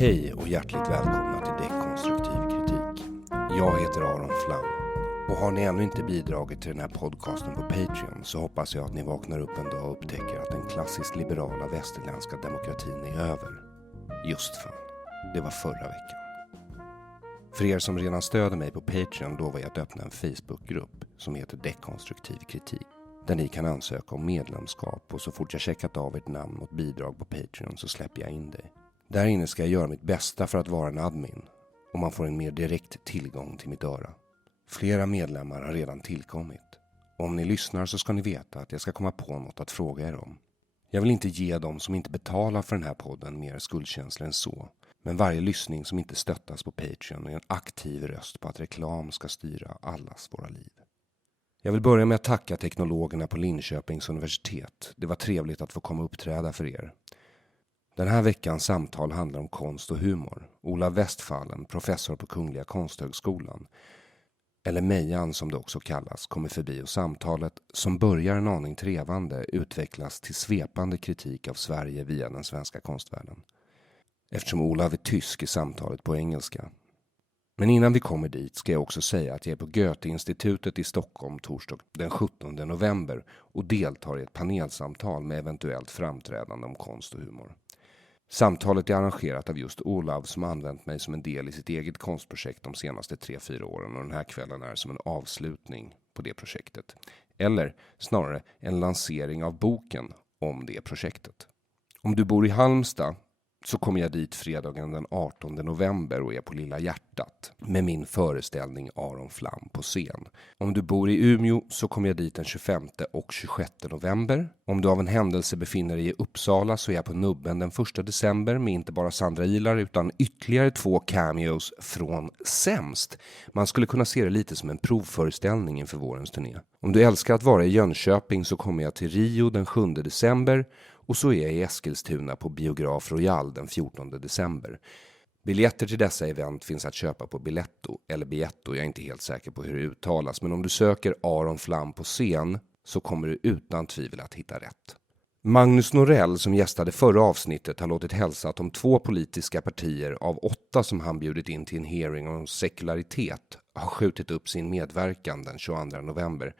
Hej och hjärtligt välkomna till Dekonstruktiv Kritik. Jag heter Aron Flam och har ni ännu inte bidragit till den här podcasten på Patreon så hoppas jag att ni vaknar upp en dag och upptäcker att den klassiskt liberala västerländska demokratin är över. Just fan, det var förra veckan. För er som redan stöder mig på Patreon lovar jag att öppna en Facebookgrupp som heter Dekonstruktiv Kritik. Där ni kan ansöka om medlemskap och så fort jag checkat av ert namn mot bidrag på Patreon så släpper jag in dig. Där inne ska jag göra mitt bästa för att vara en admin och man får en mer direkt tillgång till mitt öra. Flera medlemmar har redan tillkommit. Och om ni lyssnar så ska ni veta att jag ska komma på något att fråga er om. Jag vill inte ge dem som inte betalar för den här podden mer skuldkänsla än så. Men varje lyssning som inte stöttas på Patreon är en aktiv röst på att reklam ska styra allas våra liv. Jag vill börja med att tacka teknologerna på Linköpings universitet. Det var trevligt att få komma och uppträda för er. Den här veckans samtal handlar om konst och humor. Olav Westphalen, professor på Kungliga Konsthögskolan, eller Mejan som det också kallas, kommer förbi och samtalet, som börjar en aning trevande, utvecklas till svepande kritik av Sverige via den svenska konstvärlden. Eftersom Olav är tysk är samtalet på engelska. Men innan vi kommer dit ska jag också säga att jag är på Goethe-institutet i Stockholm torsdag den 17 november och deltar i ett panelsamtal med eventuellt framträdande om konst och humor. Samtalet är arrangerat av just Olav som använt mig som en del i sitt eget konstprojekt de senaste 3-4 åren och den här kvällen är som en avslutning på det projektet. Eller snarare en lansering av boken om det projektet. Om du bor i Halmstad så kommer jag dit fredagen den 18 november och är på Lilla Hjärtat med min föreställning Aron Flam på scen. Om du bor i Umeå så kommer jag dit den 25 och 26 november. Om du av en händelse befinner dig i Uppsala så är jag på Nubben den 1 december med inte bara Sandra Ilar utan ytterligare 2 cameos från Sämst. Man skulle kunna se det lite som en provföreställning inför vårens turné. Om du älskar att vara i Jönköping så kommer jag till Rio den 7 december. Och så är jag i Eskilstuna på Biograf Royal den 14 december. Biljetter till dessa event finns att köpa på Biletto eller Bietto. Jag är inte helt säker på hur det uttalas. Men om du söker Aron Flam på scen så kommer du utan tvivel att hitta rätt. Magnus Norell som gästade förra avsnittet har låtit hälsa att de 2 politiska partier av 8 som han bjudit in till en hearing om sekularitet har skjutit upp sin medverkan den 22 november.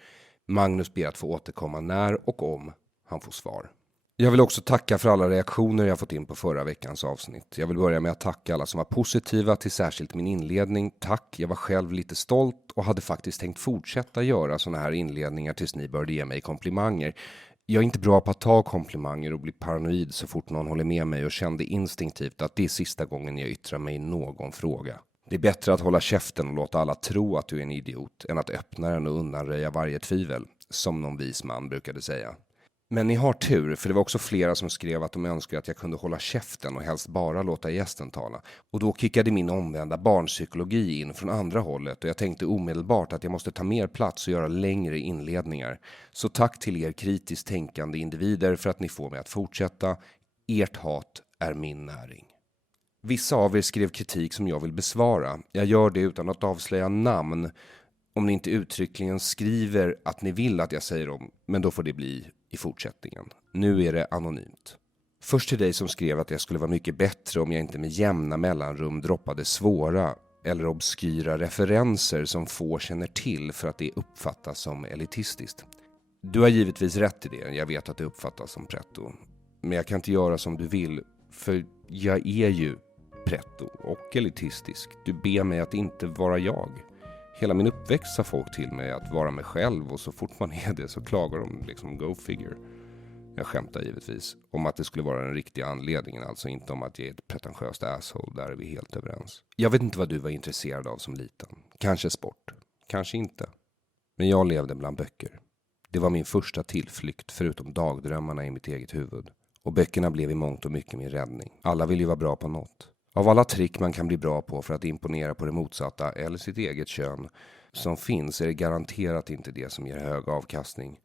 Magnus ber att få återkomma när och om han får svar. Jag vill också tacka för alla reaktioner jag fått in på förra veckans avsnitt. Jag vill börja med att tacka alla som var positiva till särskilt min inledning. Tack, jag var själv lite stolt och hade faktiskt tänkt fortsätta göra såna här inledningar tills ni började ge mig komplimanger. Jag är inte bra på att ta komplimanger och bli paranoid så fort någon håller med mig och kände instinktivt att det är sista gången jag yttrar mig i någon fråga. Det är bättre att hålla käften och låta alla tro att du är en idiot än att öppna den och undanröja varje tvivel, som någon vis man brukade säga. Men ni har tur, för det var också flera som skrev att de önskade att jag kunde hålla käften och helst bara låta gästen tala. Och då kickade min omvända barnpsykologi in från andra hållet och jag tänkte omedelbart att jag måste ta mer plats och göra längre inledningar. Så tack till er kritiskt tänkande individer för att ni får mig att fortsätta. Ert hat är min näring. Vissa av er skrev kritik som jag vill besvara. Jag gör det utan att avslöja namn. Om ni inte uttryckligen skriver att ni vill att jag säger dem, men då får det bli i fortsättningen. Nu är det anonymt. Först till dig som skrev att jag skulle vara mycket bättre om jag inte med jämna mellanrum droppade svåra eller obskyra referenser som få känner till för att det uppfattas som elitistiskt. Du har givetvis rätt i det, jag vet att det uppfattas som pretto. Men jag kan inte göra som du vill, för jag är ju pretto och elitistisk. Du ber mig att inte vara jag. Hela min uppväxt sa folk till mig att vara mig själv och så fort man är det så klagar de liksom go figure. Jag skämtar givetvis om att det skulle vara den riktiga anledningen, alltså inte om att jag är ett pretentiöst asshole, där är vi helt överens. Jag vet inte vad du var intresserad av som liten. Kanske sport, kanske inte. Men jag levde bland böcker. Det var min första tillflykt förutom dagdrömmarna i mitt eget huvud. Och böckerna blev i mångt och mycket min räddning. Alla vill ju vara bra på något. Av alla trick man kan bli bra på för att imponera på det motsatta eller sitt eget kön som finns är det garanterat inte det som ger hög avkastning.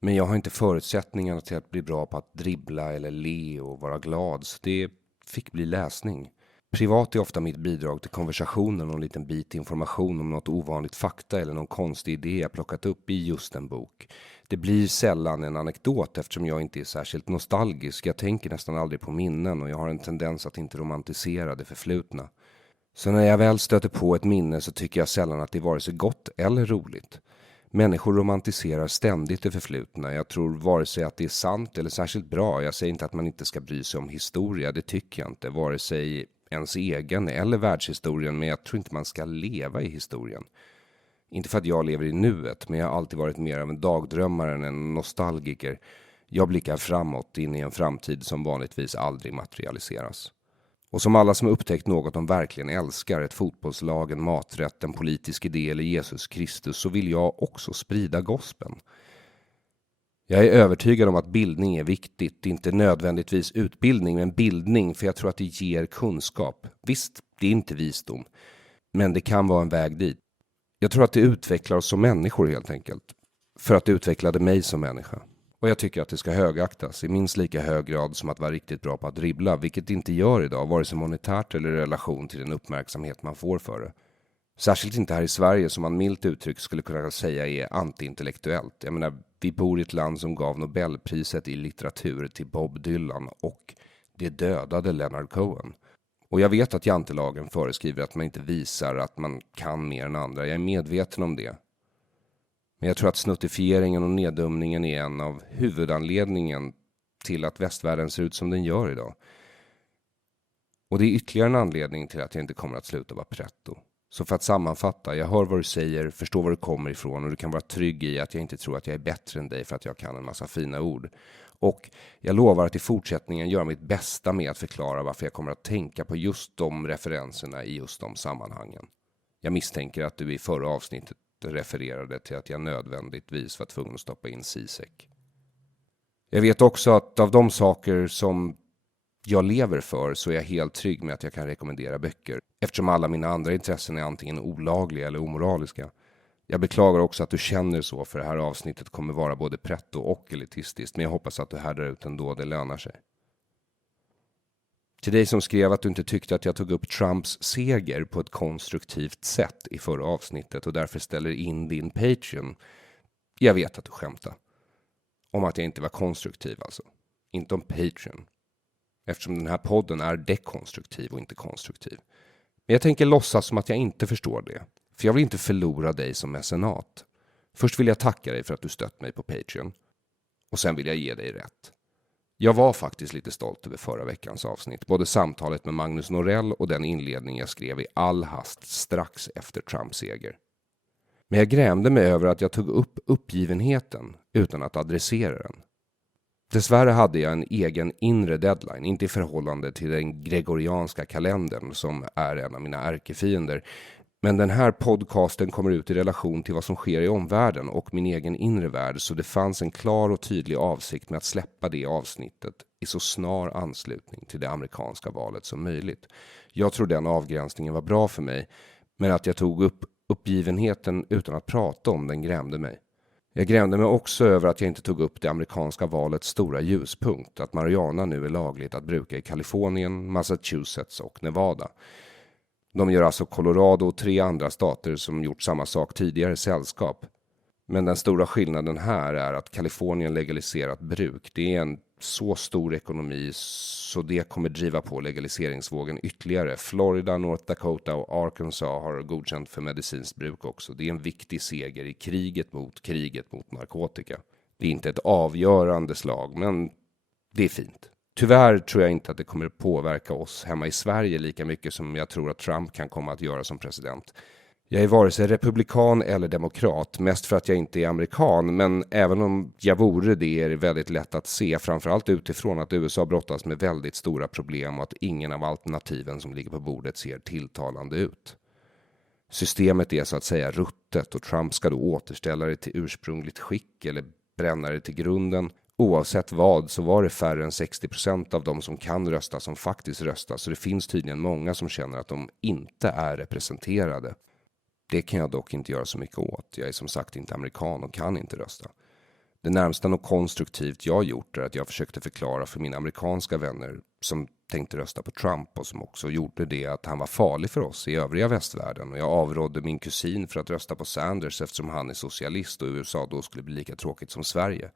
Men jag har inte förutsättningarna till att bli bra på att dribbla eller le och vara glad, så det fick bli läsning. Privat är ofta mitt bidrag till konversationen, någon liten bit information om något ovanligt fakta eller någon konstig idé jag plockat upp i just en bok. Det blir sällan en anekdot eftersom jag inte är särskilt nostalgisk. Jag tänker nästan aldrig på minnen och jag har en tendens att inte romantisera det förflutna. Så när jag väl stöter på ett minne så tycker jag sällan att det är vare sig gott eller roligt. Människor romantiserar ständigt det förflutna. Jag tror vare sig att det är sant eller särskilt bra. Jag säger inte att man inte ska bry sig om historia, det tycker jag inte. Vare sig ens egen eller världshistorien, men jag tror inte man ska leva i historien. Inte för att jag lever i nuet, men jag har alltid varit mer av en dagdrömmare än en nostalgiker. Jag blickar framåt in i en framtid som vanligtvis aldrig materialiseras. Och som alla som upptäckt något de verkligen älskar, ett fotbollslag, en maträtt, en politisk idé eller Jesus Kristus, så vill jag också sprida gospeln. Jag är övertygad om att bildning är viktigt, inte nödvändigtvis utbildning, men bildning, för jag tror att det ger kunskap. Visst, det är inte visdom, men det kan vara en väg dit. Jag tror att det utvecklar oss som människor helt enkelt, för att det utvecklade mig som människa. Och jag tycker att det ska högaktas i minst lika hög grad som att vara riktigt bra på att dribbla, vilket det inte gör idag, vare sig monetärt eller i relation till den uppmärksamhet man får för det. Särskilt inte här i Sverige som man milt uttryck skulle kunna säga är antiintellektuellt. Jag menar, vi bor i ett land som gav Nobelpriset i litteratur till Bob Dylan och det dödade Leonard Cohen. Och jag vet att jantelagen föreskriver att man inte visar att man kan mer än andra. Jag är medveten om det. Men jag tror att snuttifieringen och neddumningen är en av huvudanledningen till att västvärlden ser ut som den gör idag. Och det är ytterligare en anledning till att jag inte kommer att sluta vara pretto. Så för att sammanfatta, jag hör vad du säger, förstår var du kommer ifrån och du kan vara trygg i att jag inte tror att jag är bättre än dig för att jag kan en massa fina ord. Och jag lovar att i fortsättningen göra mitt bästa med att förklara varför jag kommer att tänka på just de referenserna i just de sammanhangen. Jag misstänker att du i förra avsnittet refererade till att jag nödvändigtvis var tvungen att stoppa in Sisek. Jag vet också att av de saker som jag lever för så är jag helt trygg med att jag kan rekommendera böcker. Eftersom alla mina andra intressen är antingen olagliga eller omoraliska. Jag beklagar också att du känner så, för det här avsnittet kommer vara både pretto och elitistiskt. Men jag hoppas att du härdar ut ändå, det lönar sig. Till dig som skrev att du inte tyckte att jag tog upp Trumps seger på ett konstruktivt sätt i förra avsnittet och därför ställer in din Patreon. Jag vet att du skämtar. Om att jag inte var konstruktiv alltså. Inte om Patreon. Eftersom den här podden är dekonstruktiv och inte konstruktiv. Men jag tänker låtsas som att jag inte förstår det. För jag vill inte förlora dig som mecenat. Först vill jag tacka dig för att du stött mig på Patreon. Och sen vill jag ge dig rätt. Jag var faktiskt lite stolt över förra veckans avsnitt. Både samtalet med Magnus Norell och den inledning jag skrev i all hast strax efter Trumps seger. Men jag grämde mig över att jag tog upp uppgivenheten utan att adressera den. Dessvärre hade jag en egen inre deadline, inte i förhållande till den gregorianska kalendern som är en av mina ärkefiender. Men den här podcasten kommer ut i relation till vad som sker i omvärlden och min egen inre värld, så det fanns en klar och tydlig avsikt med att släppa det avsnittet i så snar anslutning till det amerikanska valet som möjligt. Jag tror den avgränsningen var bra för mig, men att jag tog upp uppgivenheten utan att prata om den grämde mig. Jag grämde mig också över att jag inte tog upp det amerikanska valets stora ljuspunkt, att marijuana nu är lagligt att bruka i Kalifornien, Massachusetts och Nevada. De gör alltså Colorado och 3 andra stater som gjort samma sak tidigare sällskap. Men den stora skillnaden här är att Kalifornien legaliserat bruk. Det är en så stor ekonomi så det kommer driva på legaliseringsvågen ytterligare. Florida, North Dakota och Arkansas har godkänt för medicinskt bruk också. Det är en viktig seger i kriget mot narkotika. Det är inte ett avgörande slag, men det är fint. Tyvärr tror jag inte att det kommer påverka oss hemma i Sverige lika mycket som jag tror att Trump kan komma att göra som president. Jag är vare sig republikan eller demokrat, mest för att jag inte är amerikan, men även om jag vore det är det väldigt lätt att se, framförallt utifrån, att USA brottas med väldigt stora problem och att ingen av alternativen som ligger på bordet ser tilltalande ut. Systemet är så att säga ruttet och Trump ska då återställa det till ursprungligt skick eller bränna det till grunden. Oavsett vad så var det färre än 60% av de som kan rösta som faktiskt röstar, så det finns tydligen många som känner att de inte är representerade. Det kan jag dock inte göra så mycket åt. Jag är som sagt inte amerikan och kan inte rösta. Det närmsta något konstruktivt jag gjort är att jag försökte förklara för mina amerikanska vänner som tänkte rösta på Trump och som också gjorde det, att han var farlig för oss i övriga västvärlden. Och jag avrådde min kusin för att rösta på Sanders eftersom han är socialist och USA då skulle bli lika tråkigt som Sverige.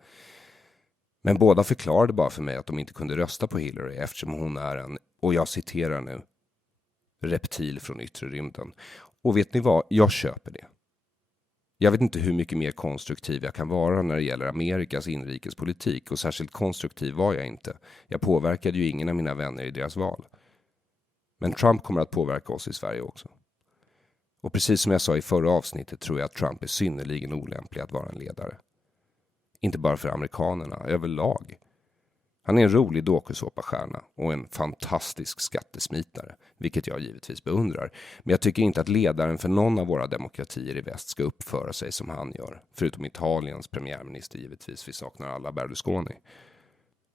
Men båda förklarade bara för mig att de inte kunde rösta på Hillary eftersom hon är en, och jag citerar nu, reptil från yttre rymden. Och vet ni vad? Jag köper det. Jag vet inte hur mycket mer konstruktiv jag kan vara när det gäller Amerikas inrikespolitik, och särskilt konstruktiv var jag inte. Jag påverkade ju ingen av mina vänner i deras val. Men Trump kommer att påverka oss i Sverige också. Och precis som jag sa i förra avsnittet tror jag att Trump är synnerligen olämplig att vara en ledare. Inte bara för amerikanerna, överlag. Han är en rolig dokusåpastjärna och en fantastisk skattesmitare, vilket jag givetvis beundrar. Men jag tycker inte att ledaren för någon av våra demokratier i väst ska uppföra sig som han gör. Förutom Italiens premiärminister givetvis, vi saknar alla Berlusconi.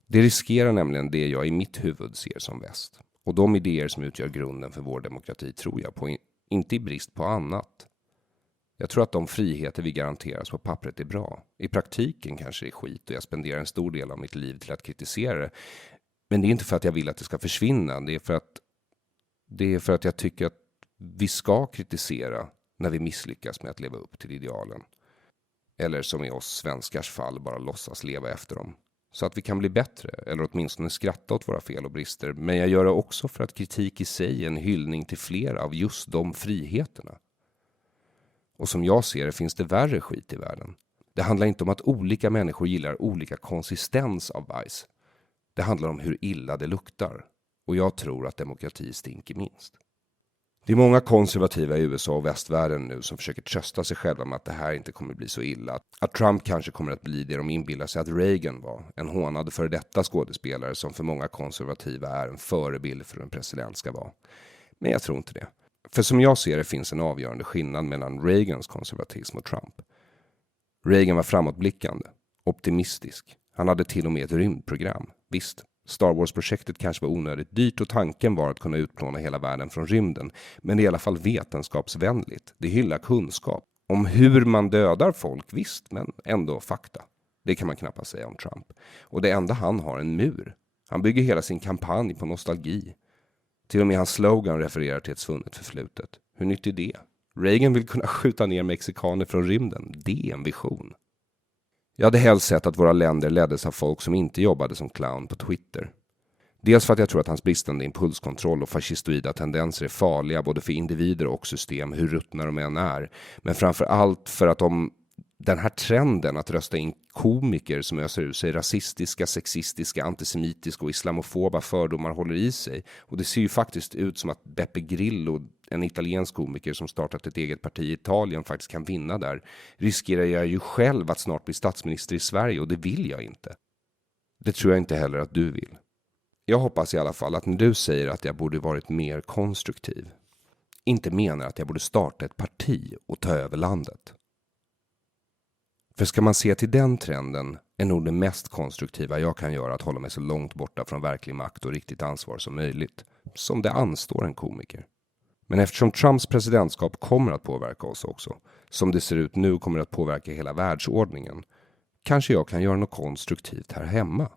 Det riskerar nämligen det jag i mitt huvud ser som väst. Och de idéer som utgör grunden för vår demokrati tror jag på, inte i brist på annat. Jag tror att de friheter vi garanteras på pappret är bra. I praktiken kanske det är skit och jag spenderar en stor del av mitt liv till att kritisera det. Men det är inte för att jag vill att det ska försvinna. Det är för att jag tycker att vi ska kritisera när vi misslyckas med att leva upp till idealen. Eller som i oss svenskars fall bara låtsas leva efter dem. Så att vi kan bli bättre, eller åtminstone skratta åt våra fel och brister. Men jag gör det också för att kritik i sig är en hyllning till flera av just de friheterna. Och som jag ser det finns det värre skit i världen. Det handlar inte om att olika människor gillar olika konsistens av bajs. Det handlar om hur illa det luktar. Och jag tror att demokrati stinker minst. Det är många konservativa i USA och västvärlden nu som försöker trösta sig själva med att det här inte kommer bli så illa. Att Trump kanske kommer att bli det de inbillar sig att Reagan var. En hånad före detta skådespelare som för många konservativa är en förebild för hur en president ska vara. Men jag tror inte det. För som jag ser det finns en avgörande skillnad mellan Reagans konservatism och Trump. Reagan var framåtblickande, optimistisk. Han hade till och med ett rymdprogram. Visst, Star Wars-projektet kanske var onödigt dyrt och tanken var att kunna utplåna hela världen från rymden. Men det är i alla fall vetenskapsvänligt. Det hyllar kunskap. Om hur man dödar folk, visst, men ändå fakta. Det kan man knappast säga om Trump. Och det enda han har en mur. Han bygger hela sin kampanj på nostalgi. Till och med hans slogan refererar till ett svunnet förflutet. Hur nytt är det? Reagan vill kunna skjuta ner mexikaner från rymden. Det är en vision. Jag hade helst sett att våra länder leddes av folk som inte jobbade som clown på Twitter. Dels för att jag tror att hans bristande impulskontroll och fascistoida tendenser är farliga både för individer och system, hur ruttna de än är. Men framför allt för att om den här trenden att rösta in komiker som öser ur sig rasistiska, sexistiska, antisemitiska och islamofoba fördomar håller i sig. Och det ser ju faktiskt ut som att Beppe Grillo, en italiensk komiker som startat ett eget parti i Italien, faktiskt kan vinna där. Riskerar jag ju själv att snart bli statsminister i Sverige och det vill jag inte. Det tror jag inte heller att du vill. Jag hoppas i alla fall att när du säger att jag borde varit mer konstruktiv, inte menar att jag borde starta ett parti och ta över landet. För ska man se till den trenden är nog det mest konstruktiva jag kan göra att hålla mig så långt borta från verklig makt och riktigt ansvar som möjligt. Som det anstår en komiker. Men eftersom Trumps presidentskap kommer att påverka oss också, som det ser ut nu kommer att påverka hela världsordningen, kanske jag kan göra något konstruktivt här hemma.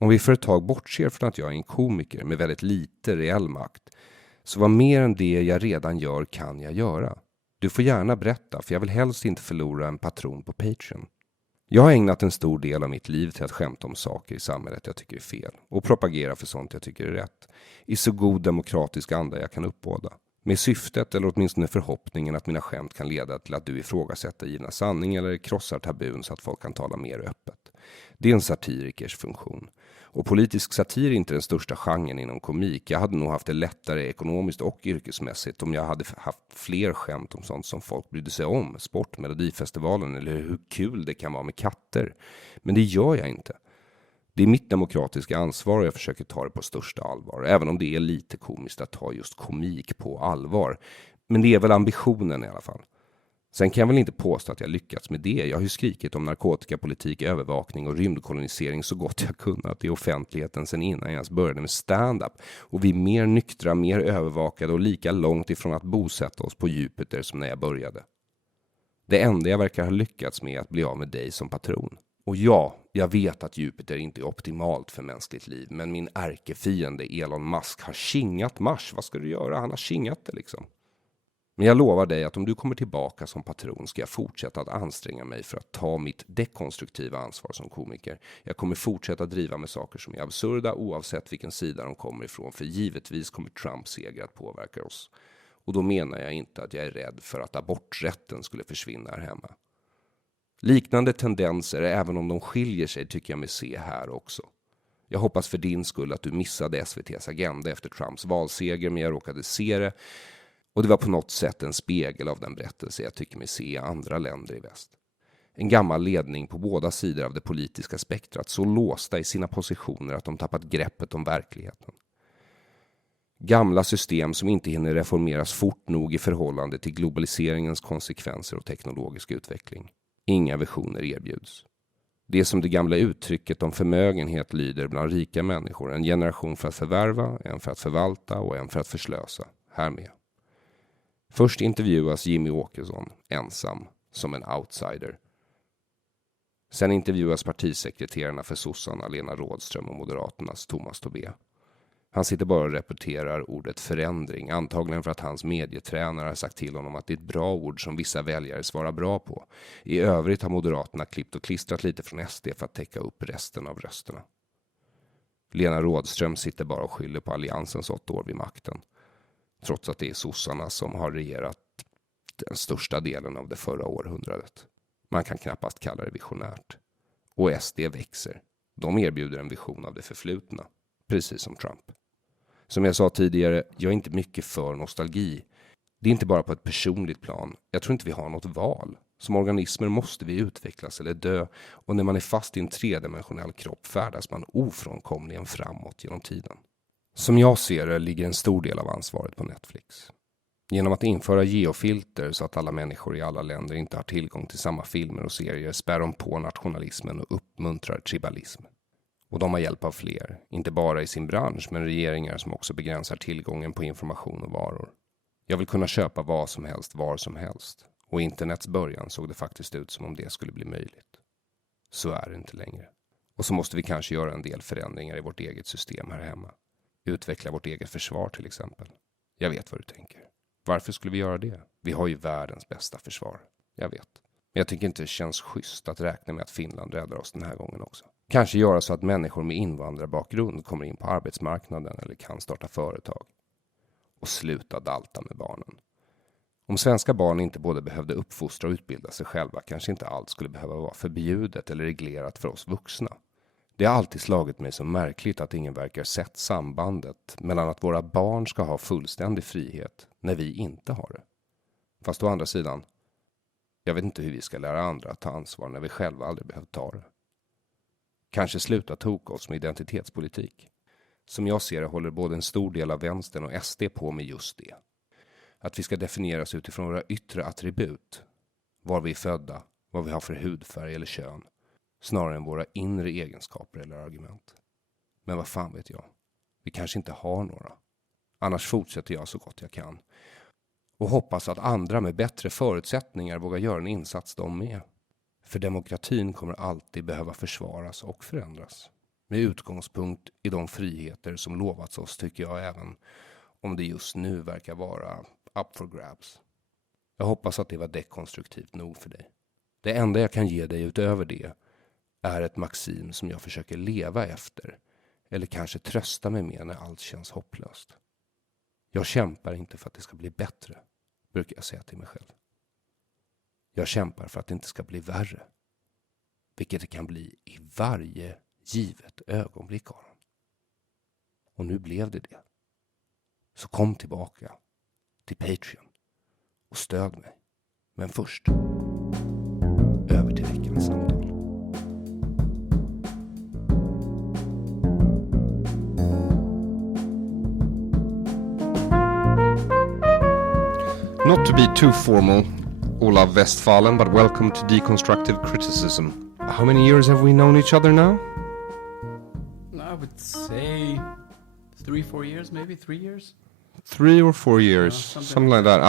Om vi för ett tag bortser från att jag är en komiker med väldigt lite reell makt, så vad mer än det jag redan gör kan jag göra? Du får gärna berätta, för jag vill helst inte förlora en patron på Patreon. Jag har ägnat en stor del av mitt liv till att skämta om saker i samhället jag tycker är fel och propagera för sånt jag tycker är rätt. I så god demokratisk anda jag kan uppbåda. Med syftet eller åtminstone förhoppningen att mina skämt kan leda till att du ifrågasätter givna sanning eller krossar tabun så att folk kan tala mer öppet. Det är en satirikers funktion. Och politisk satir är inte den största genren inom komik. Jag hade nog haft det lättare ekonomiskt och yrkesmässigt om jag hade haft fler skämt om sånt som folk brydde sig om. Sport, Melodifestivalen eller hur kul det kan vara med katter. Men det gör jag inte. Det är mitt demokratiska ansvar och jag försöker ta det på största allvar. Även om det är lite komiskt att ta just komik på allvar. Men det är väl ambitionen i alla fall. Sen kan jag väl inte påstå att jag lyckats med det. Jag har ju skrikit om narkotikapolitik, övervakning och rymdkolonisering så gott jag kunnat i offentligheten sen innan jag ens började med stand-up. Och vi är mer nyktra, mer övervakade och lika långt ifrån att bosätta oss på Jupiter som när jag började. Det enda jag verkar ha lyckats med är att bli av med dig som patron. Och ja, jag vet att Jupiter inte är optimalt för mänskligt liv, men min ärkefiende Elon Musk har kingat Mars. Vad ska du göra? Han har kingat det liksom. Men jag lovar dig att om du kommer tillbaka som patron ska jag fortsätta att anstränga mig för att ta mitt dekonstruktiva ansvar som komiker. Jag kommer fortsätta driva med saker som är absurda oavsett vilken sida de kommer ifrån, för givetvis kommer Trumps seger att påverka oss. Och då menar jag inte att jag är rädd för att aborträtten skulle försvinna här hemma. Liknande tendenser, även om de skiljer sig, tycker jag mig se här också. Jag hoppas för din skull att du missade SVT:s agenda efter Trumps valseger, men jag råkade se det. Och det var på något sätt en spegel av den berättelse jag tycker mig se i andra länder i väst. En gammal ledning på båda sidor av det politiska spektrat, så låsta i sina positioner att de tappat greppet om verkligheten. Gamla system som inte hinner reformeras fort nog i förhållande till globaliseringens konsekvenser och teknologisk utveckling. Inga visioner erbjuds. Det är som det gamla uttrycket om förmögenhet lyder bland rika människor. En generation för att förvärva, en för att förvalta och en för att förslösa. Här med. Först intervjuas Jimmy Åkesson, ensam, som en outsider. Sen intervjuas partisekreterarna för sossarna Lena Rådström och Moderaternas Thomas Tobé. Han sitter bara och repeterar ordet förändring, antagligen för att hans medietränare har sagt till honom att det är ett bra ord som vissa väljare svarar bra på. I övrigt har Moderaterna klippt och klistrat lite från SD för att täcka upp resten av rösterna. Lena Rådström sitter bara och skyller på alliansens 8 år vid makten. Trots att det är sossarna som har regerat den största delen av det förra århundradet. Man kan knappast kalla det visionärt. Och SD växer. De erbjuder en vision av det förflutna. Precis som Trump. Som jag sa tidigare, jag är inte mycket för nostalgi. Det är inte bara på ett personligt plan. Jag tror inte vi har något val. Som organismer måste vi utvecklas eller dö. Och när man är fast i en tredimensionell kropp färdas man ofrånkomligen framåt genom tiden. Som jag ser det ligger en stor del av ansvaret på Netflix. Genom att införa geofilter så att alla människor i alla länder inte har tillgång till samma filmer och serier spär de på nationalismen och uppmuntrar tribalism. Och de har hjälp av fler, inte bara i sin bransch men regeringar som också begränsar tillgången på information och varor. Jag vill kunna köpa vad som helst var som helst. Och i internets början såg det faktiskt ut som om det skulle bli möjligt. Så är det inte längre. Och så måste vi kanske göra en del förändringar i vårt eget system här hemma. Utveckla vårt eget försvar till exempel. Jag vet vad du tänker. Varför skulle vi göra det? Vi har ju världens bästa försvar. Jag vet. Men jag tycker inte det känns schysst att räkna med att Finland räddar oss den här gången också. Kanske göra så att människor med invandrarbakgrund kommer in på arbetsmarknaden eller kan starta företag. Och sluta dalta med barnen. Om svenska barn inte både behövde uppfostra och utbilda sig själva kanske inte allt skulle behöva vara förbjudet eller reglerat för oss vuxna. Det har alltid slagit mig så märkligt att ingen verkar sett sambandet mellan att våra barn ska ha fullständig frihet när vi inte har det. Fast å andra sidan, jag vet inte hur vi ska lära andra att ta ansvar när vi själva aldrig behövt ta det. Kanske sluta toka oss med identitetspolitik. Som jag ser det håller både en stor del av vänstern och SD på med just det. Att vi ska definieras utifrån våra yttre attribut. Var vi är födda, vad vi har för hudfärg eller kön. Snarare än våra inre egenskaper eller argument. Men vad fan vet jag? Vi kanske inte har några. Annars fortsätter jag så gott jag kan. Och hoppas att andra med bättre förutsättningar vågar göra en insats de med. För demokratin kommer alltid behöva försvaras och förändras. Med utgångspunkt i de friheter som lovats oss tycker jag, även om det just nu verkar vara up for grabs. Jag hoppas att det var dekonstruktivt nog för dig. Det enda jag kan ge dig utöver det är ett maxim som jag försöker leva efter. Eller kanske trösta mig med när allt känns hopplöst. Jag kämpar inte för att det ska bli bättre, brukar jag säga till mig själv. Jag kämpar för att det inte ska bli värre. Vilket det kan bli i varje givet ögonblick, Aron. Och nu blev det. Så kom tillbaka till Patreon och stöd mig. Men först, över till veckans samtal. Not to be too formal, Olav Westphalen, but welcome to Dekonstruktiv Criticism. How many years have we known each other now? I would say 3-4 years, maybe 3 years. 3 or 4 years, something like that.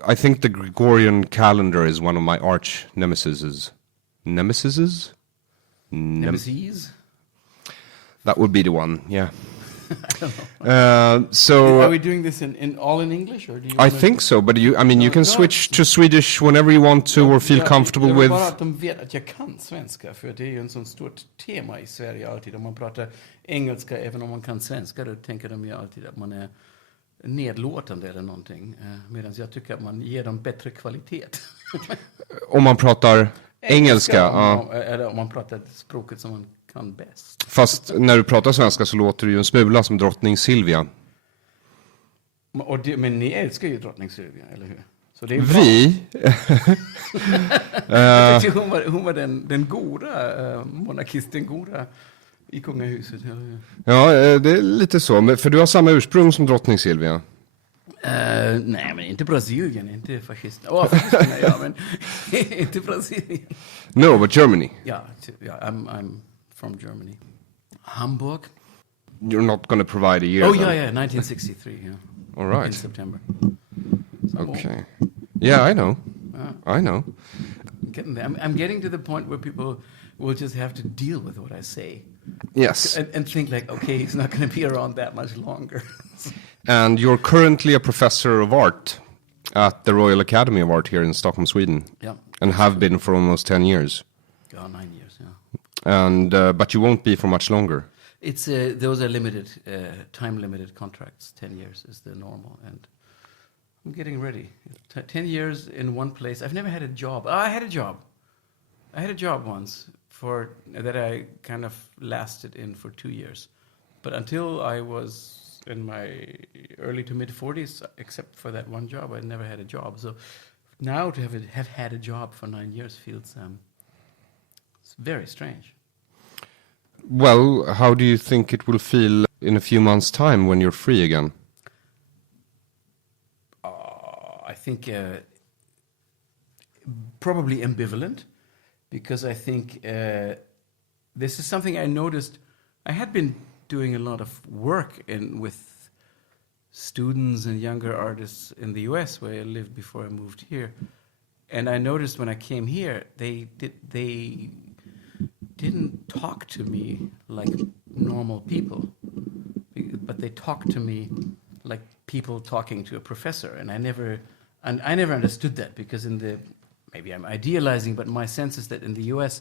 I think the Gregorian calendar is one of my arch nemesises. Nemesises? Nemesis? That would be the one, yeah. I don't know. So are we doing this in all in English, or do you? I think so, but you can switch to Swedish whenever you want to or feel comfortable jag with. bara att de vet att jag kan svenska, för det är ju en sån stort tema i Sverige alltid. Om man pratar engelska, även om man kan svenska, då tänker de ju alltid att man är nedlåtande eller någonting. Medan jag tycker att man ger dem bättre kvalitet. Om man pratar engelska, eller om man pratar språket som man kan bäst. Fast när du pratar svenska så låter det ju en smula som drottning Silvia. Men ni älskar ju drottning Silvia, eller hur? Så det är vi? hon var den goda monarkisten, goda i kungahuset. Ja, det är lite så. För du har samma ursprung som drottning Silvia. Nej, men inte Brasilien, inte fascisterna. Fascisterna, ja, men inte Brasilien. No, but Germany. Yeah, I'm from Germany. Hamburg. You're not going to provide a year. Oh, yeah, 1963, yeah. All right. In September. Okay. Yeah, I know. I know. Getting there. I'm getting to the point where people will just have to deal with what I say. Yes. And think like, okay, he's not going to be around that much longer. And you're currently a professor of art at the Royal Academy of Art here in Stockholm, Sweden. Yeah. And have been for almost 10 years. 9 years, yeah. And but you won't be for much longer. It's those are limited, time-limited contracts. 10 years is the normal, and I'm getting ready. 10 years in one place. I've never had a job. I had a job. I had a job once that I kind of lasted in for 2 years. But until I was in my early to mid-40s, except for that one job, I never had a job. So now to have had a job for 9 years feels it's very strange. Well, how do you think it will feel in a few months' time when you're free again? I think probably ambivalent, because I think this is something I noticed. I had been doing a lot of work with students and younger artists in the US, where I lived before I moved here. And I noticed when I came here, they didn't talk to me like normal people, but they talked to me like people talking to a professor. And I never understood that, because maybe I'm idealizing, but my sense is that in the US,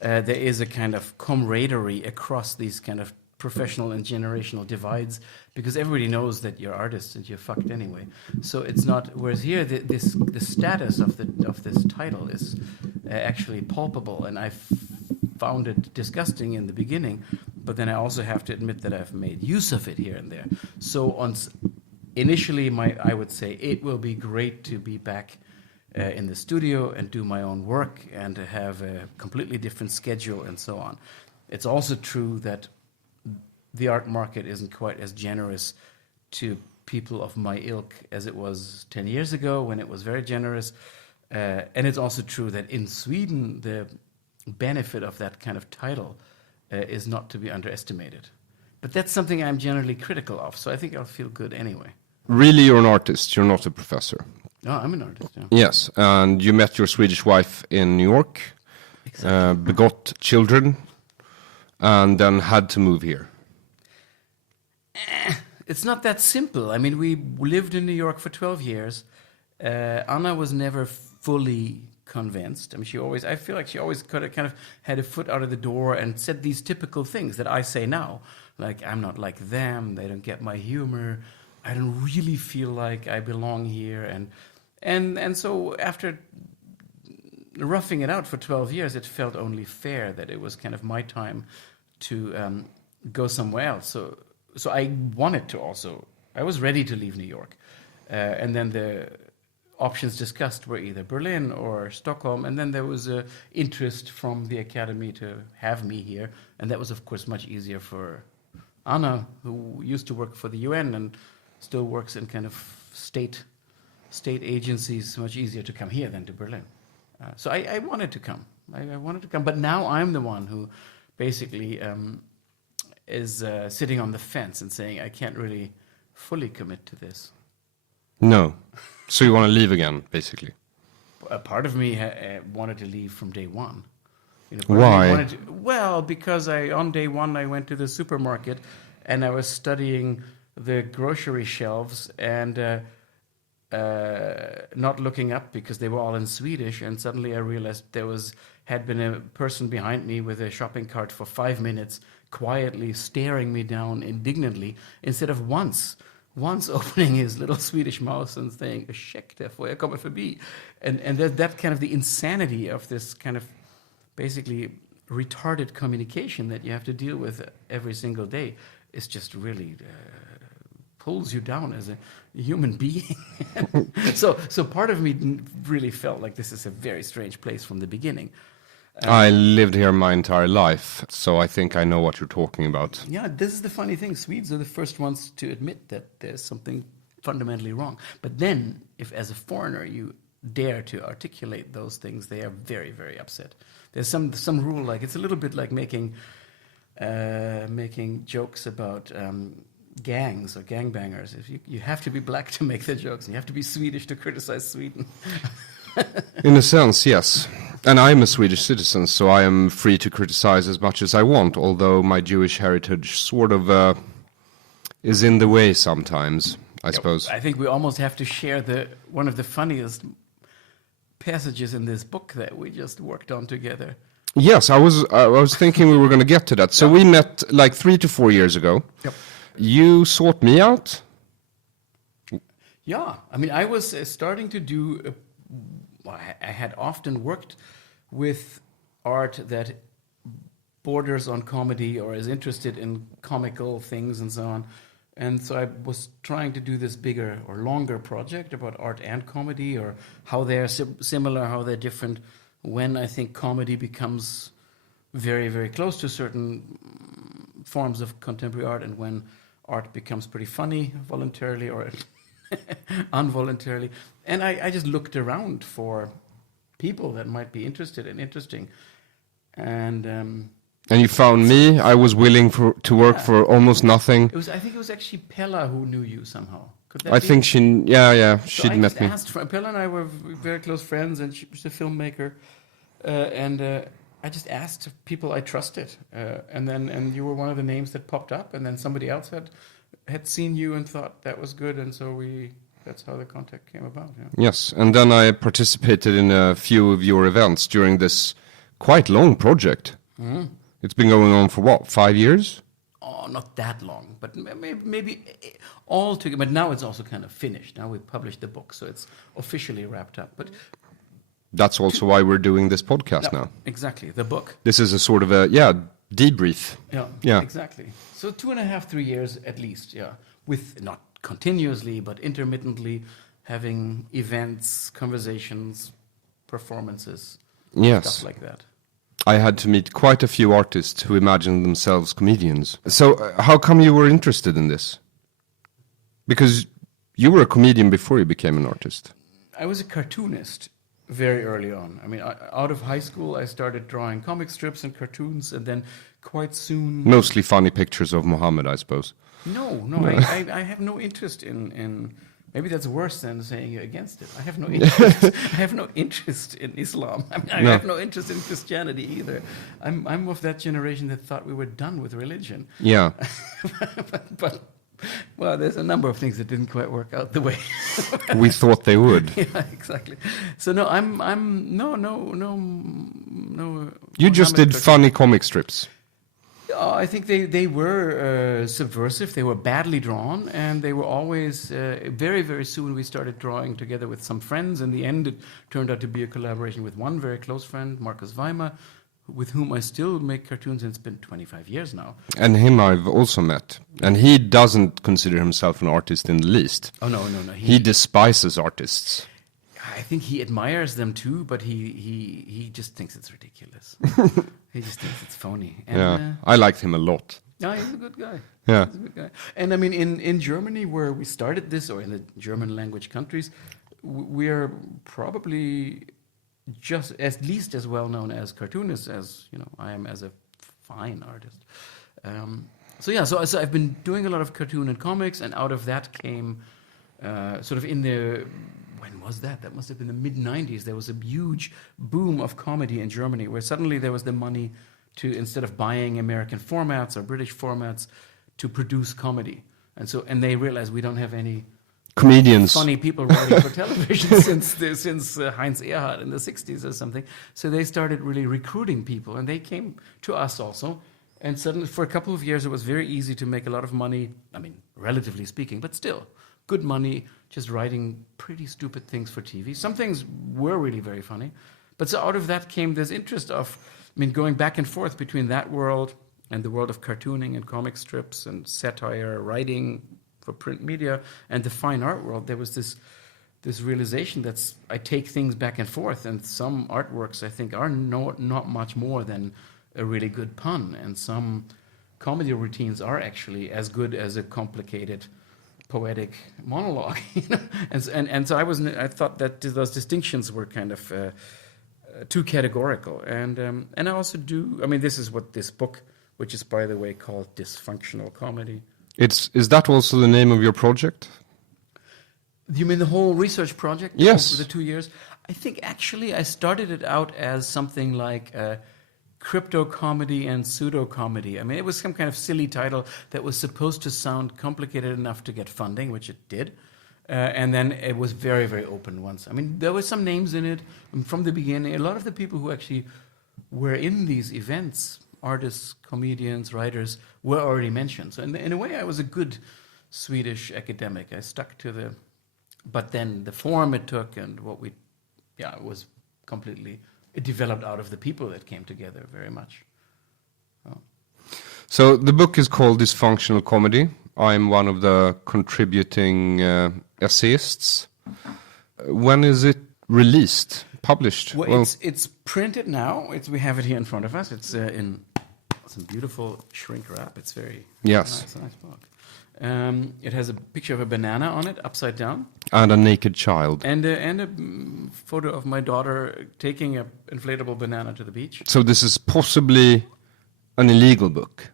there is a kind of camaraderie across these kind of professional and generational divides, because everybody knows that you're artists and you're fucked anyway. So it's not. Whereas here, the status of this title is actually palpable, and I found it disgusting in the beginning, but then I also have to admit that I've made use of it here and there. So initially, I would say it will be great to be back in the studio and do my own work and to have a completely different schedule and so on. It's also true that the art market isn't quite as generous to people of my ilk as it was 10 years ago, when it was very generous. And it's also true that in Sweden, the benefit of that kind of title is not to be underestimated. But that's something I'm generally critical of, so I think I'll feel good anyway. Really, you're an artist, you're not a professor. No, I'm an artist, yeah. Yes, and you met your Swedish wife in New York, exactly. Begot children, and then had to move here. It's not that simple. I mean, we lived in New York for 12 years. Anna was never fully convinced. I mean, I feel like she always kind of had a foot out of the door and said these typical things that I say now. Like, I'm not like them. They don't get my humor. I don't really feel like I belong here. And so after roughing it out for 12 years, it felt only fair that it was kind of my time to go somewhere else. So I wanted to also. I was ready to leave New York. And then the options discussed were either Berlin or Stockholm. And then there was interest from the Academy to have me here. And that was, of course, much easier for Anna, who used to work for the UN and still works in kind of state agencies. Much easier to come here than to Berlin. So I wanted to come. I wanted to come. But now I'm the one who basically is sitting on the fence and saying I can't really fully commit to this. No. So you want to leave again, basically? A part of me wanted to leave from day one. Why? Because on day one I went to the supermarket and I was studying the grocery shelves and not looking up because they were all in Swedish, and suddenly I realized had been a person behind me with a shopping cart for 5 minutes, quietly staring me down indignantly, instead of once opening his little Swedish mouth and saying, "Ursäkta, får jag komma förbi?" And that kind of the insanity of this kind of basically retarded communication that you have to deal with every single day is just really pulls you down as a human being. So part of me really felt like this is a very strange place from the beginning. I lived here my entire life, so I think I know what you're talking about. Yeah, this is the funny thing. Swedes are the first ones to admit that there's something fundamentally wrong. But then, if as a foreigner you dare to articulate those things, they are very, very upset. There's some rule, like it's a little bit like making jokes about gangs or gangbangers. If you have to be black to make the jokes, and you have to be Swedish to criticize Sweden. In a sense, yes. And I'm a Swedish citizen, so I am free to criticize as much as I want, although my Jewish heritage sort of is in the way sometimes, I suppose. I think we almost have to share one of the funniest passages in this book that we just worked on together. Yes, I was thinking we were going to get to that. So we met like 3 to 4 years ago. Yep. You sought me out? Yeah, I mean, I was starting to do... I had often worked with art that borders on comedy or is interested in comical things and so on. And so I was trying to do this bigger or longer project about art and comedy, or how they're similar, how they're different, when I think comedy becomes very, very close to certain forms of contemporary art, and when art becomes pretty funny, voluntarily or involuntarily. And I just looked around for people that might be interested and interesting. And you found me. I was willing to work for almost nothing. I think it was actually Pella who knew you somehow. I think she'd met me. Pella and I were very close friends, and she was a filmmaker. I just asked people I trusted, and you were one of the names that popped up, and then somebody else had seen you and thought that was good, and so that's how the contact came about. Yeah. Yes, and then I participated in a few of your events during this quite long project. Mm. It's been going on for what, 5 years? Oh, not that long, but maybe all together. But now it's also kind of finished. Now we've published the book, so it's officially wrapped up. But that's also why we're doing this podcast now. Exactly, the book. This is a sort of a debrief. Yeah, exactly. So 2.5, 3 years at least. Yeah, with not continuously but intermittently having events, conversations, performances, stuff like that. I had to meet quite a few artists who imagined themselves comedians. So how come you were interested in this? Because you were a comedian before you became an artist. I was a cartoonist very early on. I mean, out of high school, I started drawing comic strips and cartoons, and then quite soon... Mostly funny pictures of Muhammad, I suppose. No. I have no interest in... Maybe that's worse than saying you're against it. I have no interest. I have no interest in Islam. I mean, I have no interest in Christianity either. I'm of that generation that thought we were done with religion. Yeah. but well, there's a number of things that didn't quite work out the way we thought they would. Yeah, exactly. So no, no. You just did funny comic strips. I think they were subversive. They were badly drawn, and they were always very, very soon we started drawing together with some friends. In the end, it turned out to be a collaboration with one very close friend, Marcus Weimar, with whom I still make cartoons, and it's been 25 years now. And him I've also met. And he doesn't consider himself an artist in the least. Oh, no. He despises artists. I think he admires them too, but he just thinks it's ridiculous. He just thinks it's phony. And, I liked him a lot. Yeah, he's a good guy. Yeah. He's a good guy. And I mean, in Germany, where we started this, or in the German language countries, we are probably just at least as well known as cartoonists as I am as a fine artist. So I've been doing a lot of cartoon and comics, and out of that came sort of in the, when was that? That must have been the mid-90s. There was a huge boom of comedy in Germany where suddenly there was the money to, instead of buying American formats or British formats, to produce comedy. And they realized we don't have any comedians, funny people writing for television since Heinz Erhardt in the 60s or something. So they started really recruiting people, and they came to us also. And suddenly, for a couple of years, it was very easy to make a lot of money. I mean, relatively speaking, but still good money, just writing pretty stupid things for TV. Some things were really very funny. But so out of that came this interest of, I mean, going back and forth between that world and the world of cartooning and comic strips and satire, writing for print media, and the fine art world. There was this realization that I take things back and forth, and some artworks I think are not much more than a really good pun, and some comedy routines are actually as good as a complicated poetic monologue. And so I thought that those distinctions were kind of too categorical, and I also do. I mean, this is what this book, which is by the way called Dysfunctional Comedy. Is that also the name of your project? You mean the whole research project? Yes. Over the 2 years? I think actually I started it out as something like crypto comedy and pseudo comedy. I mean, it was some kind of silly title that was supposed to sound complicated enough to get funding, which it did. And then it was very, very open once. I mean, there were some names in it from the beginning. A lot of the people who actually were in these events, artists, comedians, writers, were already mentioned. So in a way, I was a good Swedish academic. I stuck to the... But then the form it took and it was completely... It developed out of the people that came together very much. Oh. So the book is called Dysfunctional Comedy. I'm one of the contributing essayists. When is it released, published? Well, it's printed now. We have it here in front of us. It's in some beautiful shrink wrap. It's very nice book. It has a picture of a banana on it, upside down. And a naked child. And a photo of my daughter taking an inflatable banana to the beach. So this is possibly an illegal book.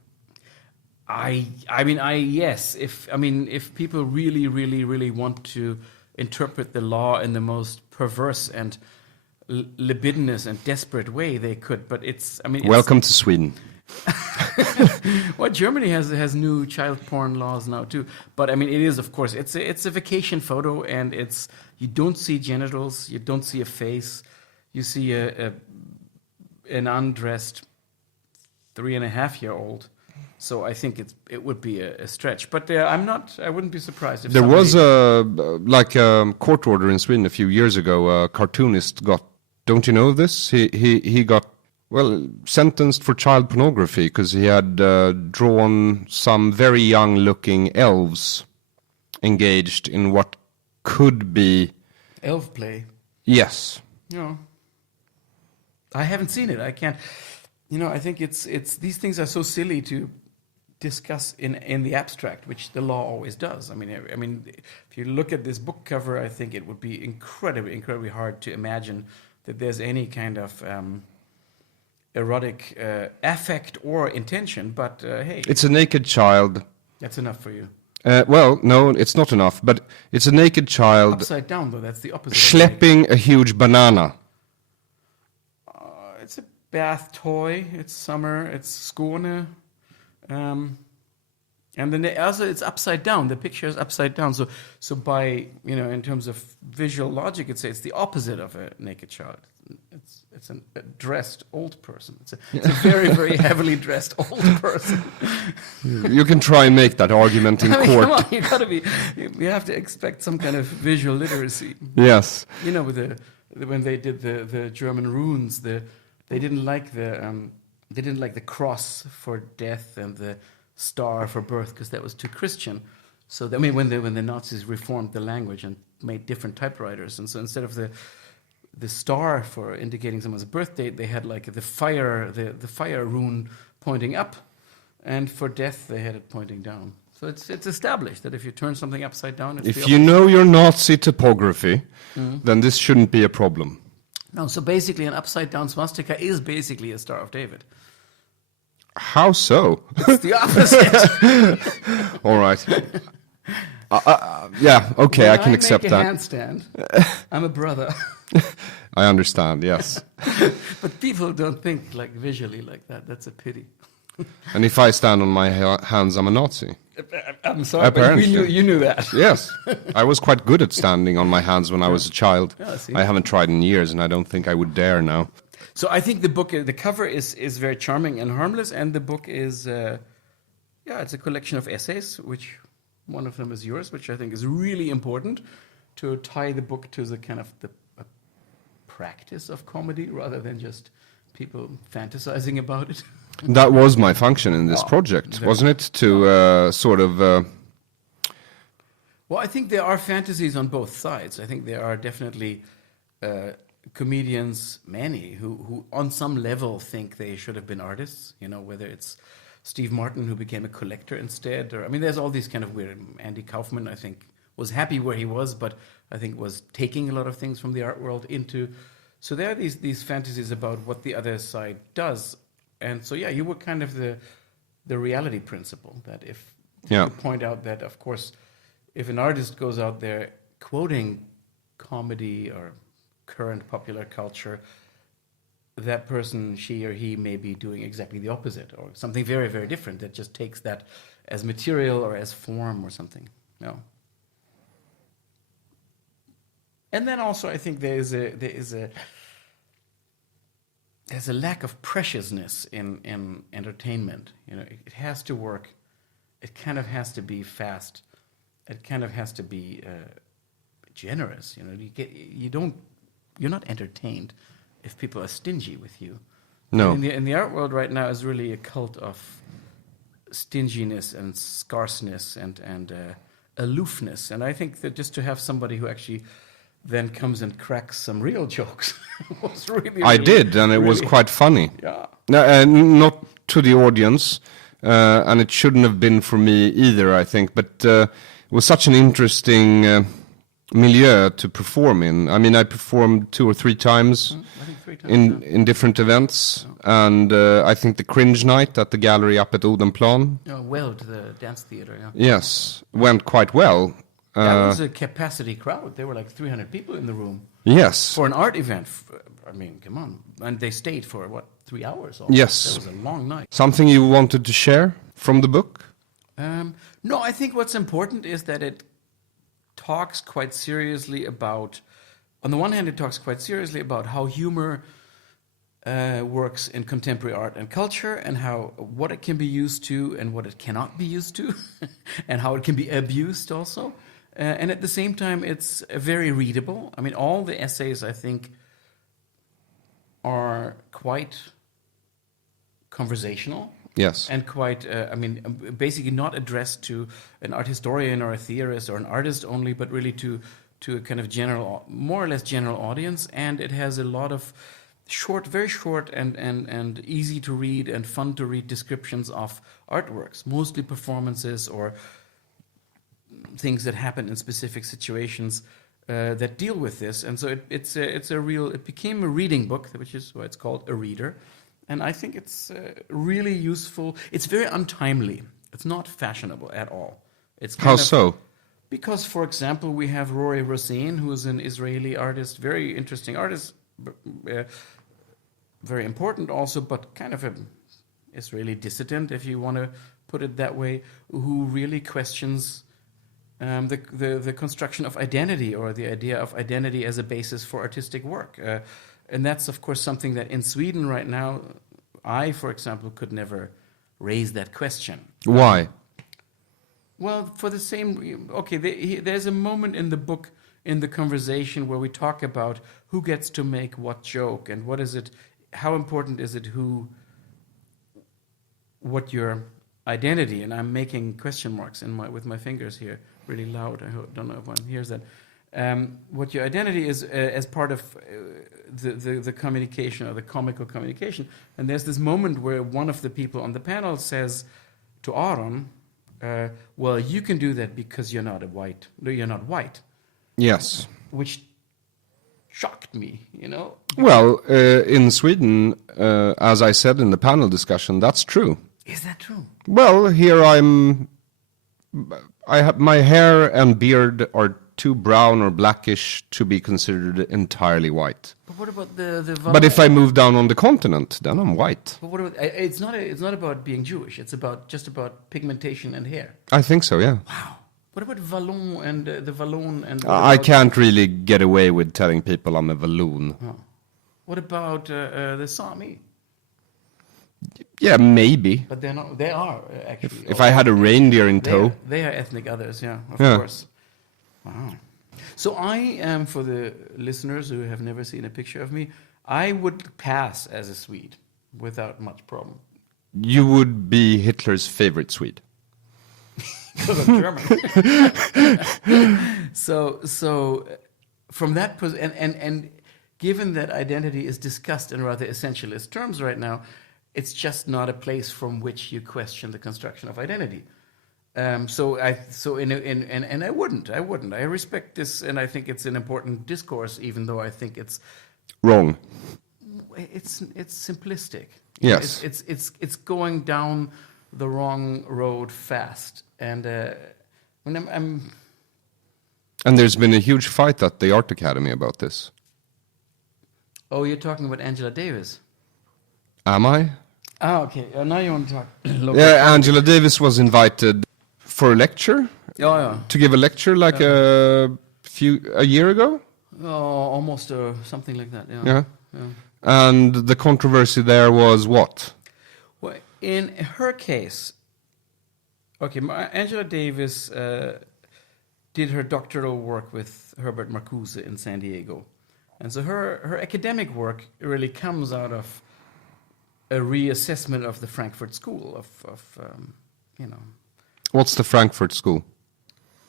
Yes. If people really, really, really want to interpret the law in the most perverse and libidinous and desperate way, they could. But welcome to Sweden. Well, Germany has new child porn laws now too. But it is, of course, it's a vacation photo, and you don't see genitals, you don't see a face, you see an undressed 3.5-year-old. So I think it would be a stretch. But I wouldn't be surprised if there was a court order in Sweden a few years ago. A cartoonist got, don't you know this? He got sentenced for child pornography because he had drawn some very young-looking elves engaged in what could be elf play. Yes. Yeah. I haven't seen it. I can't. I think it's these things are so silly to discuss in the abstract, which the law always does. I mean, if you look at this book cover, I think it would be incredibly, incredibly hard to imagine that there's any kind of erotic affect or intention. But hey, it's a naked child. That's enough for you. No, it's not enough. But it's a naked child upside down, though. That's the opposite. Schlepping a huge banana. It's a bath toy. It's summer. It's Skåne. And then also it's upside down. The picture is upside down. So by in terms of visual logic, it's the opposite of a naked child. It's a dressed old person. It's a very, very heavily dressed old person. You can try and make that argument in court. Come on, you have to expect some kind of visual literacy. Yes. When they did the German runes, they didn't like the cross for death and the star for birth because that was too Christian. So when the Nazis reformed the language and made different typewriters, and so instead of the star for indicating someone's birth date, they had like the fire rune pointing up, and for death they had it pointing down. So it's established that if you turn something upside down, if you know your Nazi typography, then this shouldn't be a problem. No, so basically an upside down swastika is basically a Star of David. How so? It's the opposite. All right. Yeah, okay, When I can accept make a that. handstand, I'm a brother. I understand, yes. But people don't think like visually like that. That's a pity. And if I stand on my hands, I'm a Nazi. I'm sorry, but Apparently. you knew that. Yes, I was quite good at standing on my hands when I was a child. Yeah, see. I haven't tried in years, and I don't think I would dare now. So I think the book, the cover is very charming and harmless, and the book is, it's a collection of essays, which one of them is yours, which I think is really important to tie the book to the kind of the practice of comedy rather than just people fantasizing about it. That was my function in this Oh, project, very wasn't it? To sort of... Well, I think there are fantasies on both sides. I think there are definitely comedians, many, who on some level think they should have been artists, you know, whether it's Steve Martin, who became a collector instead, or, I mean, there's all these kind of weird... Andy Kaufman, I think, was happy where he was, but I think was taking a lot of things from the art world into... So there are these fantasies about what the other side does. And so, yeah, you were kind of the reality principle, that if you point out that, of course, if an artist goes out there quoting comedy or current popular culture, that person, she or he, may be doing exactly the opposite or something very, very different that just takes that as material or as form or something. No. And then also, I think there's a lack of preciousness in entertainment. You know, it has to work. It kind of has to be fast. It kind of has to be generous. You know, you're not entertained if people are stingy with you. No. In the art world right now is really a cult of stinginess and scarceness and aloofness. And I think that just to have somebody who actually then comes and cracks some real jokes was really... I did, and it was quite funny. Yeah. No, not to the audience, and it shouldn't have been for me either, I think, but it was such an interesting milieu to perform in. I mean, I performed 2 or 3 times, I think 3 times in different events, and I think the Cringe Night at the gallery up at Odenplan, Weld, the dance theater, yeah. yes, went quite well. That was a capacity crowd. There were like 300 people in the room. Yes. For an art event. I mean, come on. And they stayed for, 3 hours? Almost. Yes. It was a long night. Something you wanted to share from the book? No, I think what's important is that it talks quite seriously about... On the one hand, it talks quite seriously about how humor works in contemporary art and culture, and what it can be used to and what it cannot be used to, and how it can be abused also. And at the same time, it's very readable. I mean, all the essays, I think, are quite conversational. Yes. And quite, basically not addressed to an art historian or a theorist or an artist only, but really to a kind of general, more or less general audience. And it has a lot of very short and easy to read and fun to read descriptions of artworks, mostly performances or things that happen in specific situations that deal with this. And so it became a reading book, which is why it's called A Reader. And I think it's really useful. It's very untimely. It's not fashionable at all. It's kind How of, so? Because, for example, we have Rory Rosen, who is an Israeli artist, very interesting artist, very important also, but kind of an Israeli dissident, if you want to put it that way, who really questions the construction of identity, or the idea of identity as a basis for artistic work. And that's, of course, something that in Sweden right now, I, for example, could never raise that question. Why? Well, for the same... Okay, there's a moment in the book, in the conversation, where we talk about who gets to make what joke, and what is it, how important is it what your identity, and I'm making question marks with my fingers here, really loud. I don't know if one hears that. What your identity is as part of the communication, or the comical communication. And there's this moment where one of the people on the panel says to Aron, well, you can do that because you're not white. Yes. Which shocked me, you know. Well, in Sweden, as I said in the panel discussion, that's true. Is that true? Well, here I'm I have my hair and beard are too brown or blackish to be considered entirely white. But what about the But if I move down on the continent, then I'm white. But what about, it's not about being Jewish. It's just about pigmentation and hair. I think so, yeah. Wow. What about Vallon and the Vallon and? I can't really get away with telling people I'm a Walloon. Oh. What about the Sami? Yeah, maybe. But they're not. They are actually. If I had a reindeer in tow. They are ethnic others. Yeah, of course. Wow. So I am, for the listeners who have never seen a picture of me, I would pass as a Swede without much problem. You would be Hitler's favorite Swede. Because I'm German. so from that and given that identity is discussed in rather essentialist terms right now, it's just not a place from which you question the construction of identity. I wouldn't. I respect this, and I think it's an important discourse, even though I think it's wrong. It's simplistic. Yes, it's going down the wrong road fast, and when I'm and there's been a huge fight at the Art Academy about this. Oh, you're talking about Angela Davis. Am I? Oh, okay. Now you want to talk. Yeah, Angela Davis was invited for a lecture. Oh, yeah. To give a lecture like a year ago. Oh, almost something like that. Yeah. And the controversy there was what? Well, in her case, okay, Angela Davis did her doctoral work with Herbert Marcuse in San Diego. And so her academic work really comes out of a reassessment of the Frankfurt School of What's the Frankfurt School?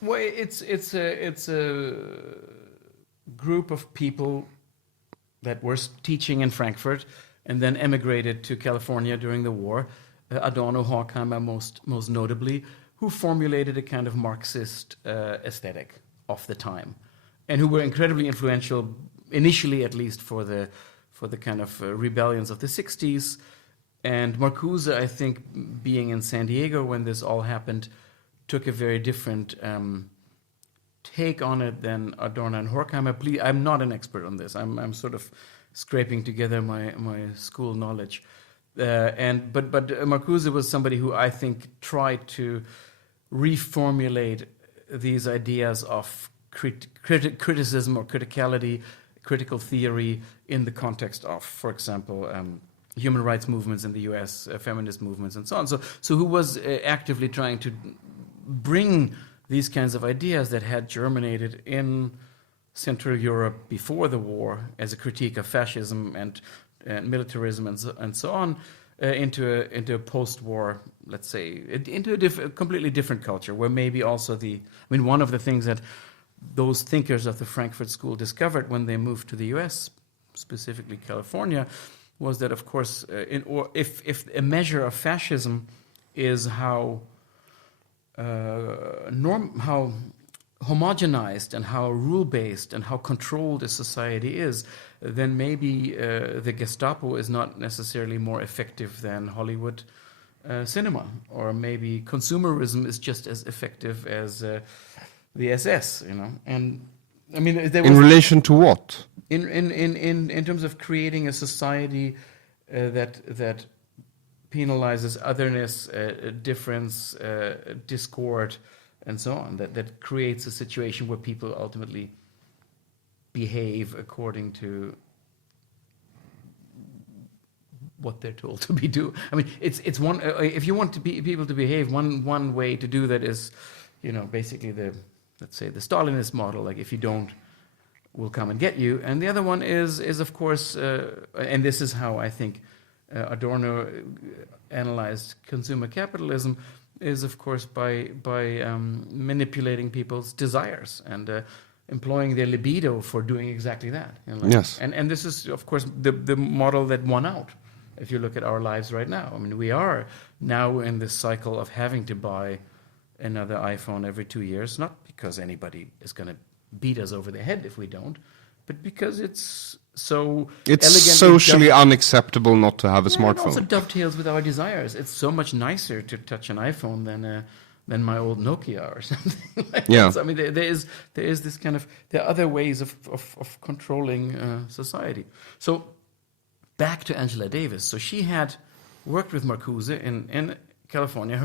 Well, it's a group of people that were teaching in Frankfurt and then emigrated to California during the war. Adorno, Horkheimer, most notably, who formulated a kind of Marxist aesthetic of the time, and who were incredibly influential, initially at least, for the kind of rebellions of the 60s. And Marcuse, I think, being in San Diego when this all happened, took a very different take on it than Adorno and Horkheimer. Please, I'm not an expert on this. I'm sort of scraping together my school knowledge. But Marcuse was somebody who I think tried to reformulate these ideas of criticism or criticality, critical theory in the context of, for example, human rights movements in the U.S., feminist movements, and so on. So who was actively trying to bring these kinds of ideas that had germinated in Central Europe before the war as a critique of fascism and militarism and so on into a post-war, let's say, into a completely different culture where maybe also one of the things that those thinkers of the Frankfurt School discovered when they moved to the U.S., specifically California, was that, of course, if a measure of fascism is how homogenized and how rule-based and how controlled a society is, then maybe the Gestapo is not necessarily more effective than Hollywood cinema, or maybe consumerism is just as effective as the SS, And I mean, in relation to what? In terms of creating a society that penalizes otherness, difference, discord, and so on, that creates a situation where people ultimately behave according to what they're told to be do. I mean, it's one. If you want people to behave, one way to do that is, basically let's say the Stalinist model. Like, if you don't, we'll come and get you. And the other one is of course, and this is how I think Adorno analyzed consumer capitalism, is of course by manipulating people's desires and employing their libido for doing exactly that. Yes. And this is of course the model that won out. If you look at our lives right now, I mean, we are now in this cycle of having to buy another iPhone every 2 years, not because anybody is going to beat us over the head if we don't, but because it's socially unacceptable not to have a smartphone. It also dovetails with our desires. It's so much nicer to touch an iPhone than my old Nokia or something like Yeah. that. So, I mean, there is this kind of, there are other ways of controlling society. So back to Angela Davis. So she had worked with Marcuse in California.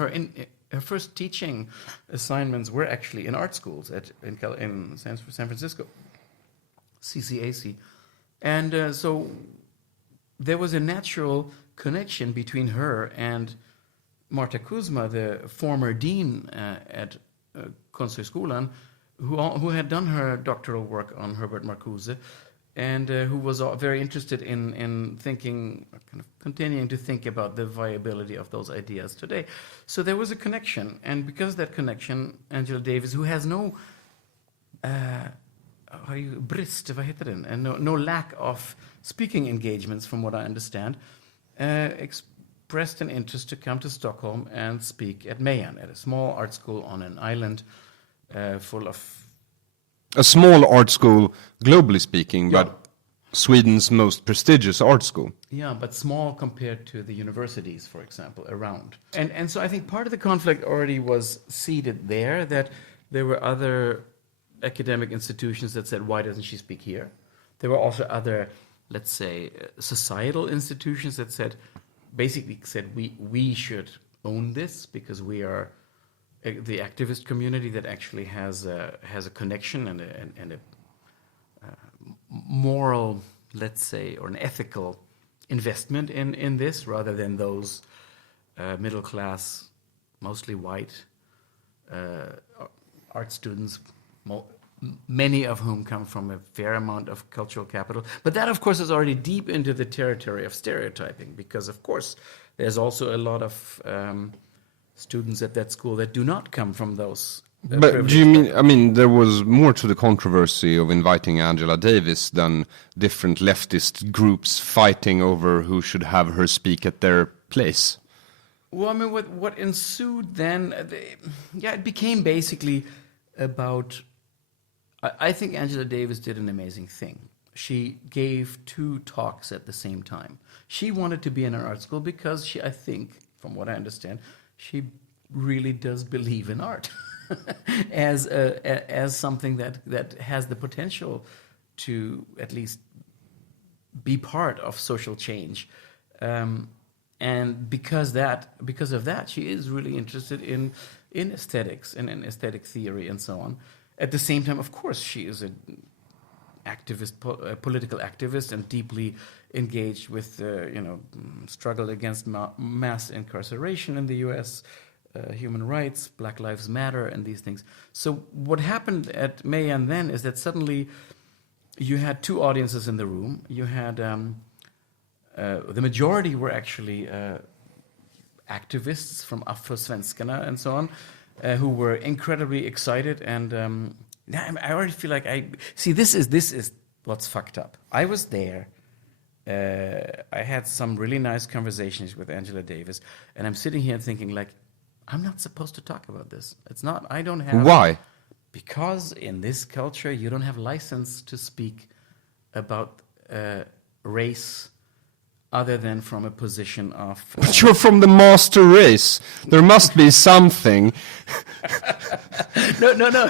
Her first teaching assignments were actually in art schools in San Francisco, CCAC. And so there was a natural connection between her and Marta Kuzma, the former dean at Konsthögskolan, who had done her doctoral work on Herbert Marcuse, and who was very interested in thinking, kind of continuing to think about the viability of those ideas today. So there was a connection, and because of that connection, Angela Davis, who has no brist, vad heter den? And no lack of speaking engagements, from what I understand, expressed an interest to come to Stockholm and speak at Mejan, at a small art school on an island full of... A small art school, globally speaking, Yeah. but Sweden's most prestigious art school. Yeah, but small compared to the universities, for example, around. And so I think part of the conflict already was seeded there, that there were other academic institutions that said, why doesn't she speak here? There were also other, let's say, societal institutions that said, basically said, we should own this because we are the activist community that actually has a connection and a moral, let's say, or an ethical investment in this, rather than those middle class, mostly white art students, many of whom come from a fair amount of cultural capital. But that, of course, is already deep into the territory of stereotyping, because, of course, there's also a lot of students at that school that do not come from those. But do you mean, I mean, there was more to the controversy of inviting Angela Davis than different leftist groups fighting over who should have her speak at their place? Well, I mean, what ensued then, it became basically about... I think Angela Davis did an amazing thing. She gave 2 talks at the same time. She wanted to be in an art school because I think, from what I understand, she really does believe in art as something that has the potential to at least be part of social change. And because of that, she is really interested in aesthetics and in aesthetic theory and so on. At the same time, of course, she is an activist, a political activist, and deeply engaged with struggle against mass incarceration in the U.S., human rights, Black Lives Matter, and these things. So what happened at Mejan then is that suddenly you had 2 audiences in the room. You had the majority were actually activists from Afrosvenskarna and so on, who were incredibly excited, and I already feel like this is what's fucked up. I was there. I had some really nice conversations with Angela Davis, and I'm sitting here thinking, like, I'm not supposed to talk about this. It's not. I don't have. Why? Because in this culture, you don't have license to speak about race other than from a position of... But you're from the master race. There must be something. No.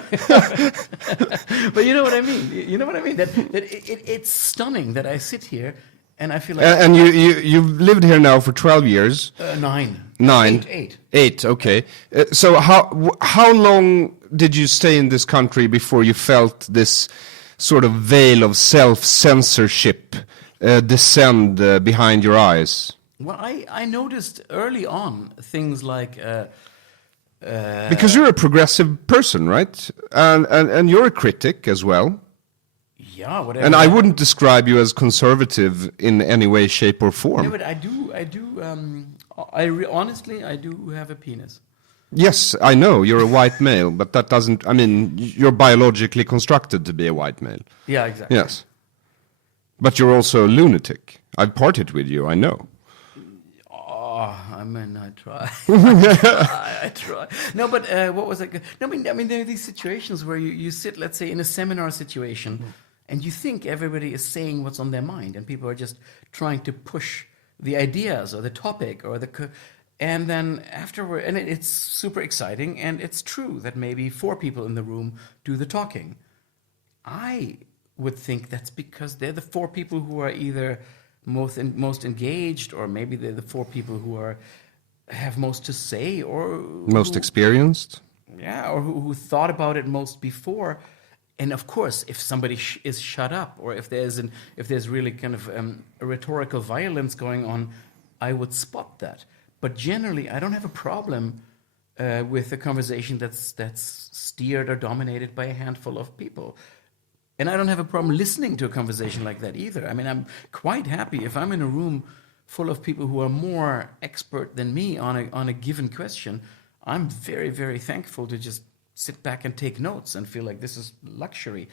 But you know what I mean. You know what I mean. That it's stunning that I sit here and I feel like... And you've lived here now for 12 years. 9. 9. 8. 8, okay. So how long did you stay in this country before you felt this sort of veil of self-censorship descend behind your eyes? Well, I noticed early on things like... because you're a progressive person, right? And you're a critic as well. Yeah, whatever. And I wouldn't describe you as conservative in any way, shape, or form. No, but I do. Honestly, I do have a penis. Yes, I know you're a white male, but that doesn't... I mean, you're biologically constructed to be a white male. Yeah, exactly. Yes. But you're also a lunatic. I've partied with you, I know. Oh, I mean, I try. I try. No, but what was it? No, I mean, there are these situations where you sit, let's say, in a seminar situation, and you think everybody is saying what's on their mind, and people are just trying to push the ideas or the topic or And then afterward, and it's super exciting, and it's true that maybe 4 people in the room do the talking. I would think that's because they're the 4 people who are either most engaged, or maybe they're the 4 people who have most to say, or Most experienced. Yeah, or who thought about it most before. And of course, if somebody is shut up, or if there's really kind of a rhetorical violence going on, I would spot that. But generally, I don't have a problem with a conversation that's steered or dominated by a handful of people. And I don't have a problem listening to a conversation like that either. I mean, I'm quite happy if I'm in a room full of people who are more expert than me on a given question. I'm very, very thankful to just sit back and take notes and feel like this is luxury.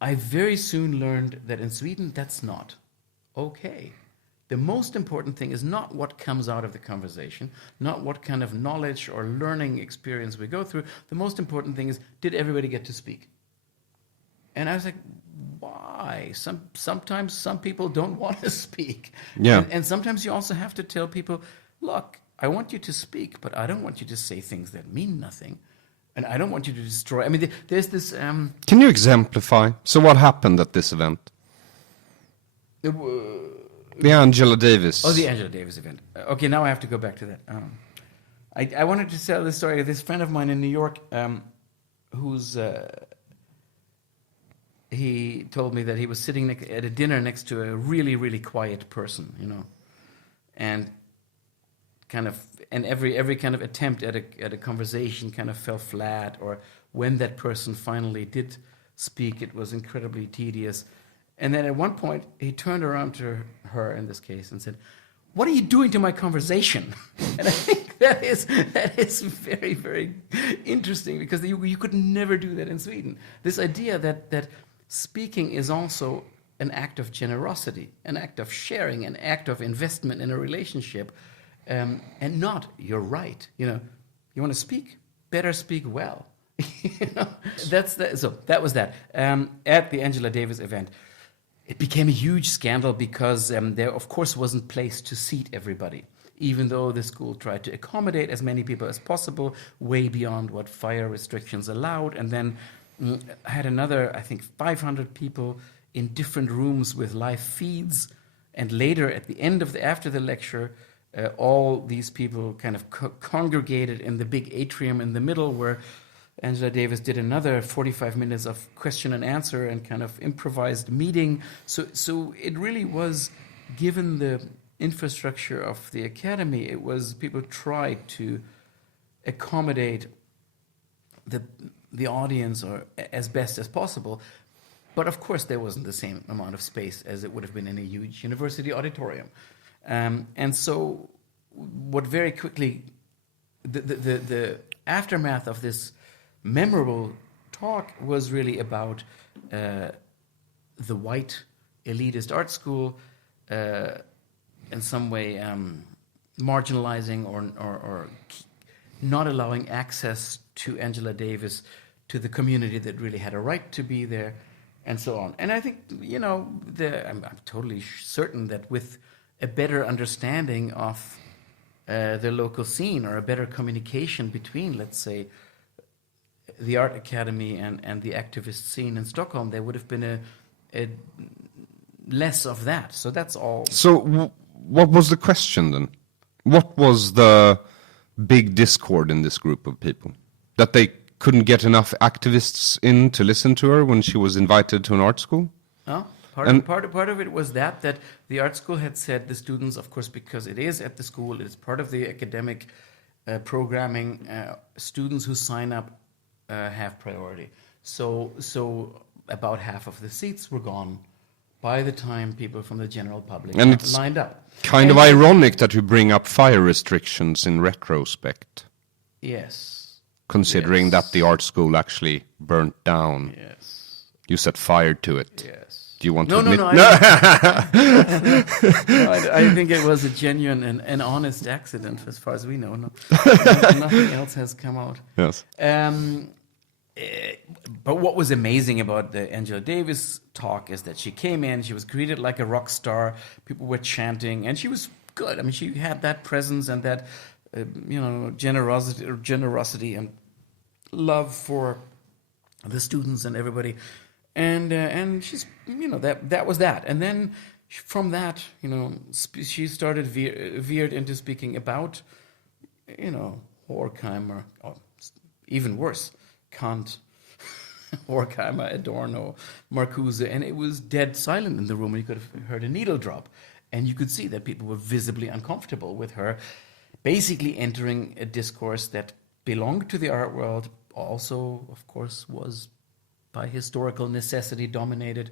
I very soon learned that in Sweden, that's not okay. The most important thing is not what comes out of the conversation, not what kind of knowledge or learning experience we go through. The most important thing is, did everybody get to speak? And I was like, why? Sometimes some people don't want to speak. Yeah. And sometimes you also have to tell people, look, I want you to speak, but I don't want you to say things that mean nothing. And I don't want you to destroy. I mean, there's this... Can you exemplify? So what happened at this event? The Angela Davis. Oh, the Angela Davis event. Okay, now I have to go back to that. I wanted to tell this story of this friend of mine in New York who's... he told me that he was sitting at a dinner next to a really, really quiet person, and every kind of attempt at a conversation kind of fell flat, or when that person finally did speak, it was incredibly tedious. And then at one point, he turned around to her, in this case, and said, "What are you doing to my conversation?" And I think that is very, very interesting, because you could never do that in Sweden. This idea that speaking is also an act of generosity, an act of sharing, an act of investment in a relationship, and not, you're right. You want to speak? Better speak well. So that was that. At the Angela Davis event, it became a huge scandal because there, of course, wasn't place to seat everybody, even though the school tried to accommodate as many people as possible, way beyond what fire restrictions allowed, and then had another, I think, 500 people in different rooms with live feeds. And later, at the end after the lecture, all these people kind of congregated in the big atrium in the middle, where Angela Davis did another 45 minutes of question and answer and kind of improvised meeting. So it really was, given the infrastructure of the academy, it was, people tried to accommodate the audience, or as best as possible. But of course, there wasn't the same amount of space as it would have been in a huge university auditorium. And so what very quickly, the aftermath of this memorable talk was really about the white elitist art school in some way marginalizing or not allowing access to Angela Davis, to the community that really had a right to be there, and so on. And I think, I'm totally certain that with a better understanding of the local scene, or a better communication between, let's say, the art academy and the activist scene in Stockholm, there would have been a less of that. So that's all. So what was the question then? What was the big discord in this group of people? That they couldn't get enough activists in to listen to her when she was invited to an art school? Oh, part of it was that the art school had said the students, of course, because it is at the school, it is part of the academic programming, students who sign up have priority. So about half of the seats were gone by the time people from the general public lined up. Kind of ironic that you bring up fire restrictions in retrospect. Yes. Considering that the art school actually burnt down. Yes. You set fire to it. Yes. Do you want to admit? No, I think it was a genuine and honest accident, as far as we know. Nothing else has come out. Yes. But what was amazing about the Angela Davis talk is that she came in, she was greeted like a rock star, people were chanting, and she was good. I mean, she had that presence and that, generosity and love for the students and everybody, and she's, that was that. And then from that, she started veered into speaking about, Horkheimer, or even worse, Kant, Horkheimer, Adorno, Marcuse, and it was dead silent in the room. You could have heard a needle drop, and you could see that people were visibly uncomfortable with her basically entering a discourse that belonged to the art world, also, of course, was by historical necessity dominated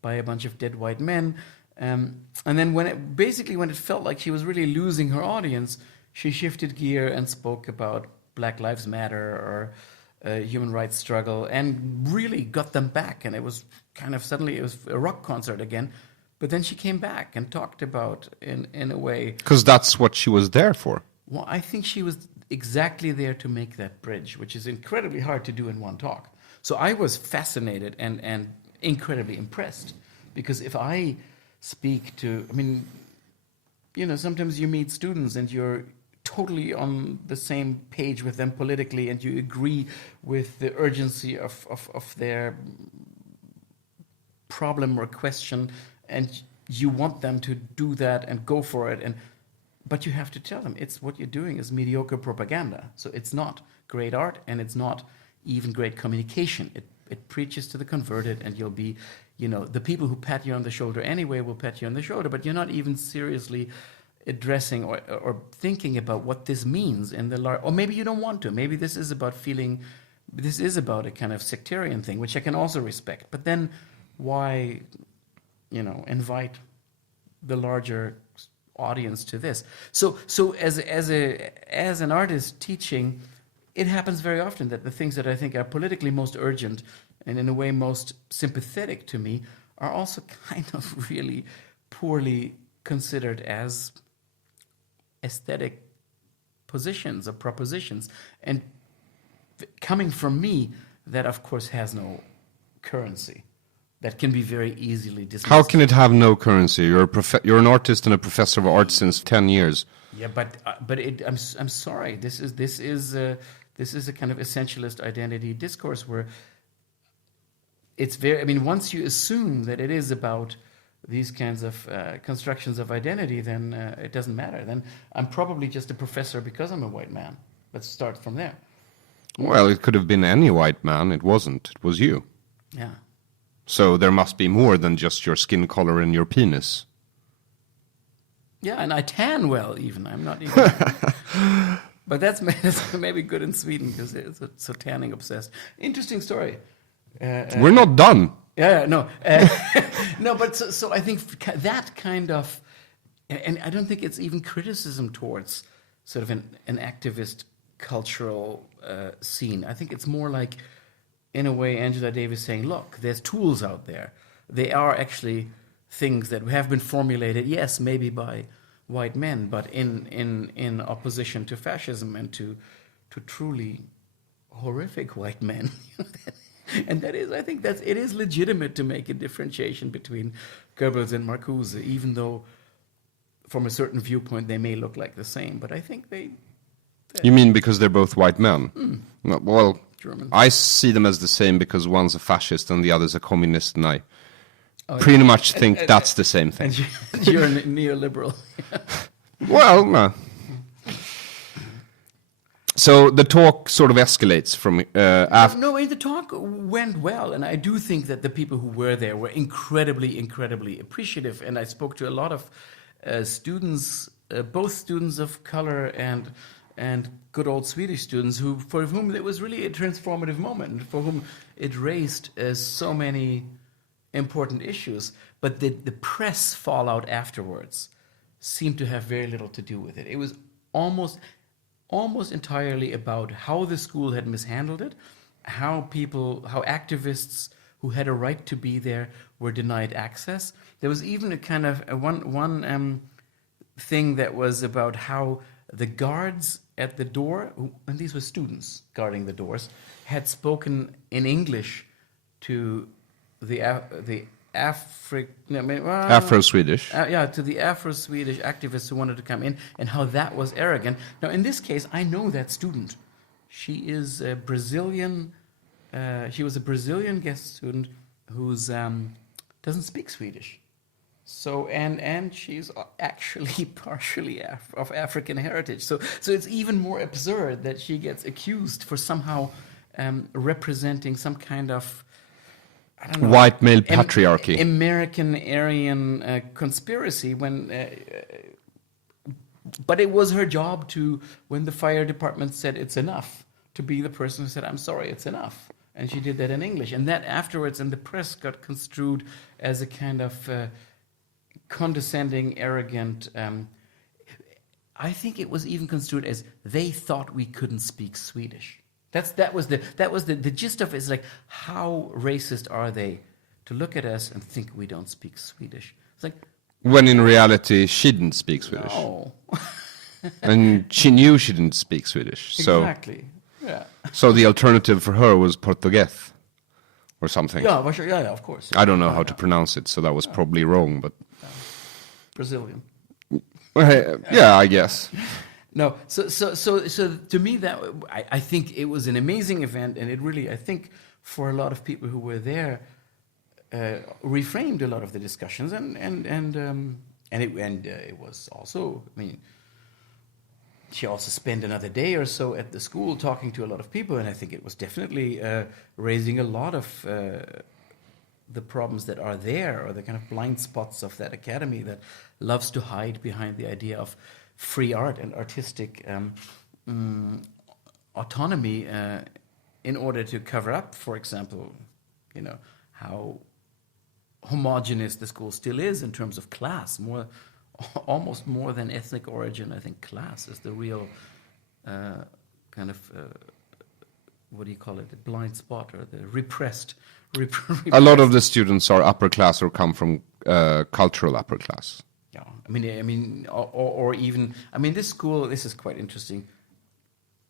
by a bunch of dead white men. And then when it felt like she was really losing her audience, she shifted gear and spoke about Black Lives Matter or human rights struggle, and really got them back. And it was kind of suddenly it was a rock concert again. But then she came back and talked about in a way. Because that's what she was there for. Well, I think she was exactly there to make that bridge, which is incredibly hard to do in one talk. So I was fascinated and incredibly impressed, because if I speak to, sometimes you meet students and you're totally on the same page with them politically, and you agree with the urgency of their problem or question, and you want them to do that and go for it, but you have to tell them what you're doing is mediocre propaganda. So it's not great art, and it's not even great communication. It preaches to the converted, and you'll be, the people who pat you on the shoulder anyway will pat you on the shoulder, but you're not even seriously addressing or thinking about what this means in the large, or maybe you don't want to. Maybe this is about a kind of sectarian thing, which I can also respect. But then why, invite the larger audience to this? So as an artist teaching, it happens very often that the things that I think are politically most urgent and in a way most sympathetic to me are also kind of really poorly considered as aesthetic positions or propositions. And coming from me, that of course has no currency. That can be very easily dismissed. How can it have no currency? You're an artist and a professor of art since 10 years. Yeah, but I'm sorry. This is a kind of essentialist identity discourse where it's very. Once you assume that it is about these kinds of constructions of identity, then it doesn't matter. Then I'm probably just a professor because I'm a white man. Let's start from there. Well, it could have been any white man. It wasn't. It was you. Yeah. So there must be more than just your skin color and your penis. Yeah, and I tan well, even. I'm not even... But that's maybe good in Sweden, because it's so tanning obsessed. Interesting story. We're not done. Yeah, no. No, but so I think that kind of... And I don't think it's even criticism towards sort of an activist cultural scene. I think it's more like, in a way, Angela Davis saying, look, there's tools out there. They are actually things that have been formulated, yes, maybe by white men, but in opposition to fascism and to truly horrific white men. And that is, I think it is legitimate to make a differentiation between Goebbels and Marcuse, even though from a certain viewpoint they may look like the same. But I think You mean because they're both white men? No, well... German. I see them as the same because one's a fascist and the other's a communist, and I pretty much think that's the same thing. And you're a neoliberal. Well, no. So the talk sort of escalates from after... No, the talk went well, and I do think that the people who were there were incredibly, incredibly appreciative, and I spoke to a lot of students, both students of color and good old Swedish students for whom it was really a transformative moment, for whom it raised so many important issues. But the press fallout afterwards seemed to have very little to do with it. It was almost entirely about how the school had mishandled it, how activists who had a right to be there were denied access. There was even a kind of one thing that was about how the guards at the door, and these were students guarding the doors, had spoken in English to the Afro-Swedish. To the Afro-Swedish activists who wanted to come in, and how that was arrogant. Now, in this case, I know that student. She is a Brazilian. She was a Brazilian guest student who's doesn't speak Swedish. So and she's actually partially of African heritage. So it's even more absurd that she gets accused for somehow representing some kind of, I don't know, white male patriarchy, American Aryan conspiracy. But it was her job to, when the fire department said it's enough, to be the person who said, I'm sorry, it's enough. And she did that in English. And that afterwards in the press got construed as a kind of condescending, arrogant. I think it was even construed as they thought we couldn't speak Swedish. That was the gist of it. Is like, how racist are they to look at us and think we don't speak Swedish? It's like, when in reality she didn't speak Swedish. No. And she knew she didn't speak Swedish. So exactly. Yeah. So the alternative for her was Portuguese or something. Yeah, well, sure. Yeah, of course. I don't know how to pronounce it, so that was probably wrong, but Brazilian. Yeah, I guess. No, so to me that I think it was an amazing event, and it really, I think, for a lot of people who were there, reframed a lot of the discussions, and it was also, I mean, she also spent another day or so at the school talking to a lot of people, and I think it was definitely raising a lot of the problems that are there, or the kind of blind spots of that academy that loves to hide behind the idea of free art and artistic autonomy in order to cover up, for example, how homogenous the school still is in terms of class, almost more than ethnic origin. I think class is the real kind of what do you call it, the blind spot, or the repressed. A lot of the students are upper class or come from cultural upper class. Yeah, I mean, or even, I mean, this school. This is quite interesting.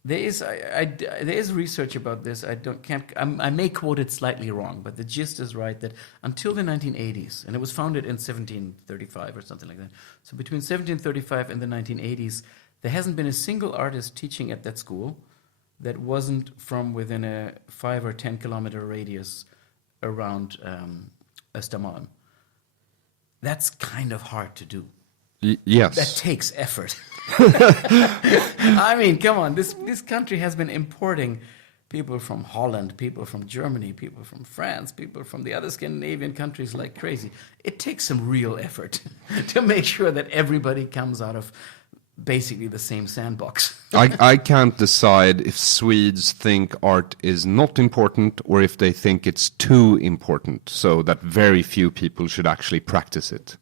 There is research about this. I may quote it slightly wrong, but the gist is right, that until the 1980s, and it was founded in 1735 or something like that. So between 1735 and the 1980s, there hasn't been a single artist teaching at that school that wasn't from within a 5 or 10 kilometer radius around Östermalm. That's kind of hard to do. Yes. That takes effort. I mean, come on. This country has been importing people from Holland, people from Germany, people from France, people from the other Scandinavian countries like crazy. It takes some real effort to make sure that everybody comes out of basically the same sandbox. I can't decide if Swedes think art is not important or if they think it's too important, so that very few people should actually practice it.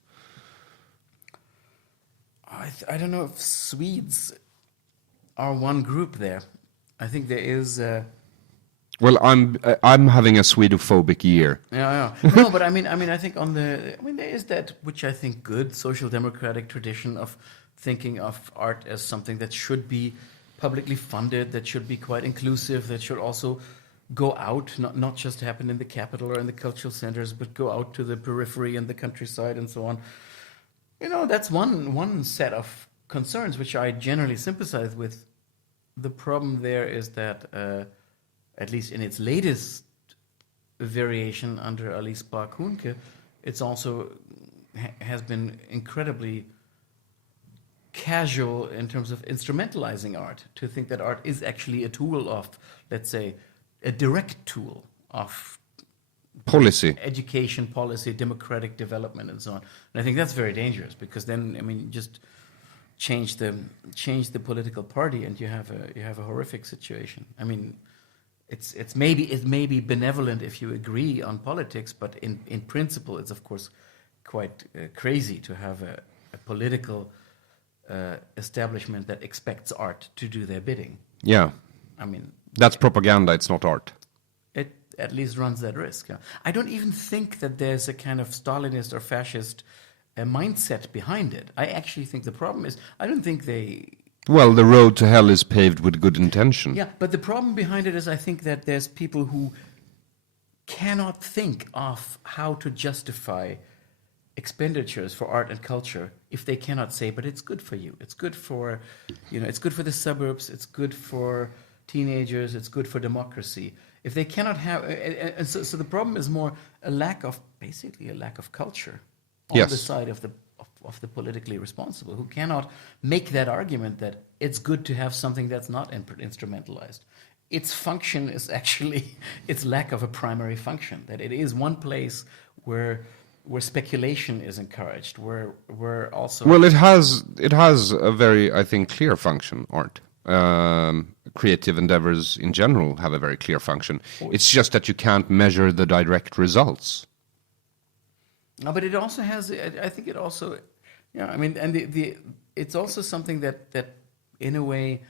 I don't know if Swedes are one group there. I think there is. Well, I'm having a Swedophobic year. Yeah. No, but I mean, I think there is that, which I think good social democratic tradition of thinking of art as something that should be publicly funded, that should be quite inclusive, that should also go out, not just happen in the capital or in the cultural centers, but go out to the periphery and the countryside and so on. That's one set of concerns which I generally sympathize with. The problem there is that, at least in its latest variation under Alice Bah Kuhnke, it's also has been incredibly casual in terms of instrumentalizing art, to think that art is actually a tool of, let's say, a direct tool of policy, education policy, democratic development, and so on. And I think that's very dangerous, because then, I mean, just change the political party, and you have a horrific situation. I mean, it may be benevolent if you agree on politics, but in principle, it's of course quite crazy to have a political establishment that expects art to do their bidding. Yeah, I mean, that's propaganda. It's not art. It at least runs that risk. I don't even think that there's a kind of Stalinist or fascist mindset behind it. I actually think the problem is, I don't think they... Well, the road to hell is paved with good intention. Yeah, but the problem behind it is, I think that there's people who cannot think of how to justify expenditures for art and culture if they cannot say, but it's good for you. It's good for, it's good for the suburbs. It's good for teenagers. It's good for democracy. If they cannot have, and so the problem is more basically a lack of culture on the side of the politically responsible, who cannot make that argument that it's good to have something that's not instrumentalized. Its function is actually its lack of a primary function, that it is one place where speculation is encouraged, where also... Well, it has a very, I think, clear function, art. Creative endeavors in general have a very clear function. It's just that you can't measure the direct results. No, but it also has, I think it also, and it's also something that in a way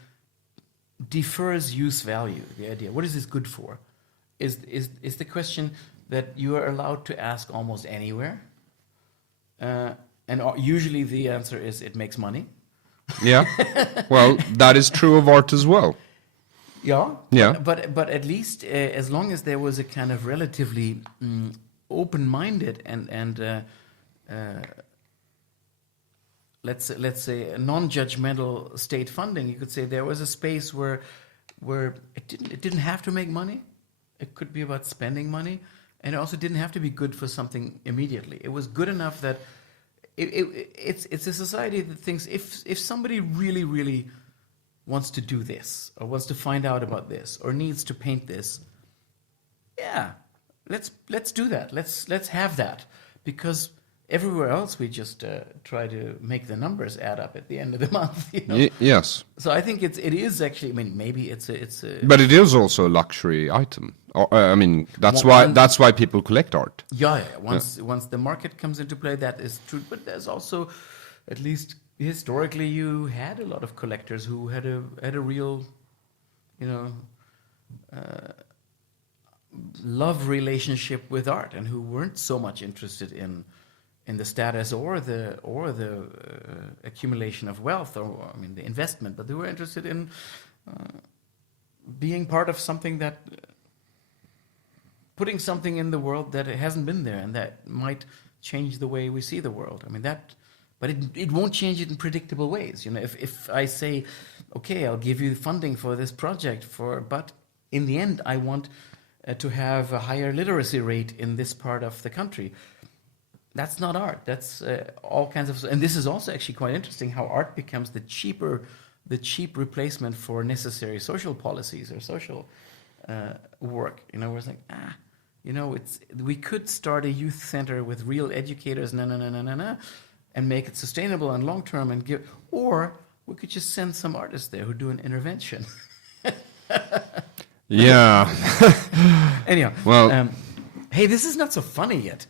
defers use value, the idea. What is this good for? Is the question that you are allowed to ask almost anywhere. And usually the answer is it makes money. Yeah. Well, that is true of art as well. Yeah. Yeah. But at least as long as there was a kind of relatively open-minded and let's say a non-judgmental state funding, you could say there was a space where it didn't have to make money. It could be about spending money, and it also didn't have to be good for something immediately. It was good enough that it's a society that thinks if somebody really, really wants to do this, or wants to find out about this, or needs to paint this, yeah, let's do that. Let's have that, because everywhere else we just try to make the numbers add up at the end of the month. Yes. So I think it is actually. I mean, maybe it's a. But it is also a luxury item. That's why people collect art. Yeah. Once the market comes into play, that is true. But there's also, at least historically, you had a lot of collectors who had a real, love relationship with art, and who weren't so much interested in the status or the accumulation of wealth, or the investment, but they were interested in being part of something, that putting something in the world that it hasn't been there, and that might change the way we see the world. But it won't change it in predictable ways. If I say, okay, I'll give you funding for this project, but in the end I want to have a higher literacy rate in this part of the country. That's not art. That's all kinds of... And this is also actually quite interesting, how art becomes the cheap replacement for necessary social policies or social work. Where it's like, we could start a youth center with real educators, and make it sustainable and long-term, and or we could just send some artists there who do an intervention. Yeah. Anyhow, well, hey, this is not so funny yet.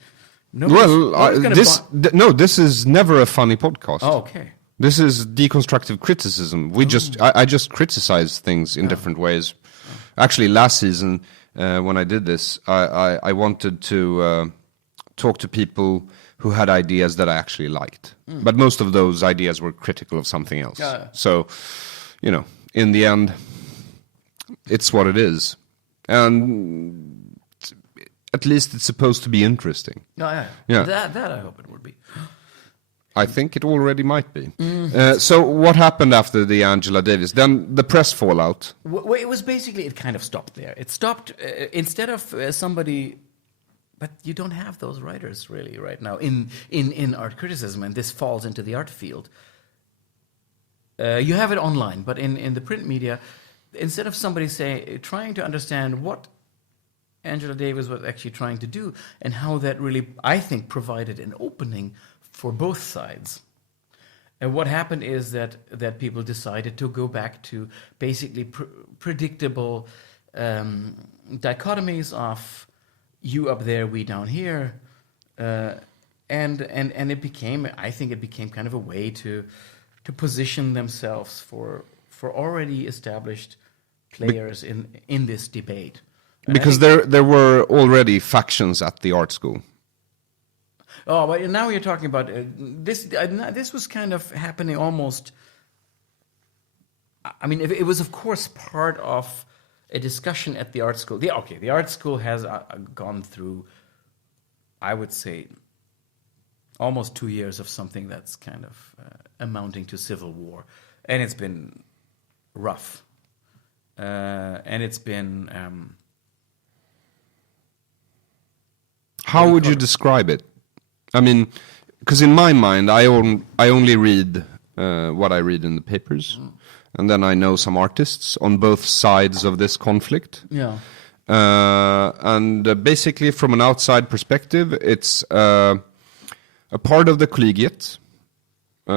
This is never a funny podcast. Oh, okay. This is deconstructive criticism. I just criticize things in different ways. Actually, last season when I did this, I wanted to talk to people who had ideas that I actually liked, but most of those ideas were critical of something else. So, in the end, it's what it is, and at least it's supposed to be interesting. Yeah. That I hope it would be. I think it already might be. So what happened after the Angela Davis? Then the press fallout. Well, it was basically, it kind of stopped there. It stopped instead of somebody... But you don't have those writers really right now in art criticism, and this falls into the art field. You have it online, but in the print media, instead of somebody trying to understand what Angela Davis was actually trying to do, and how that really, I think, provided an opening for both sides. And what happened is that people decided to go back to basically predictable dichotomies of you up there, we down here, and it became, I think, kind of a way to position themselves for already established players in this debate. Because there were already factions at the art school. Oh, but now you're talking about this. This was kind of happening almost. It was of course part of a discussion at the art school. The art school has gone through, I would say, almost 2 years of something that's kind of amounting to civil war, and it's been rough, and it's been. How would you describe it? I mean, because in my mind, I only read what I read in the papers, and then I know some artists on both sides of this conflict. Yeah. And basically, from an outside perspective, it's a part of the collegiate.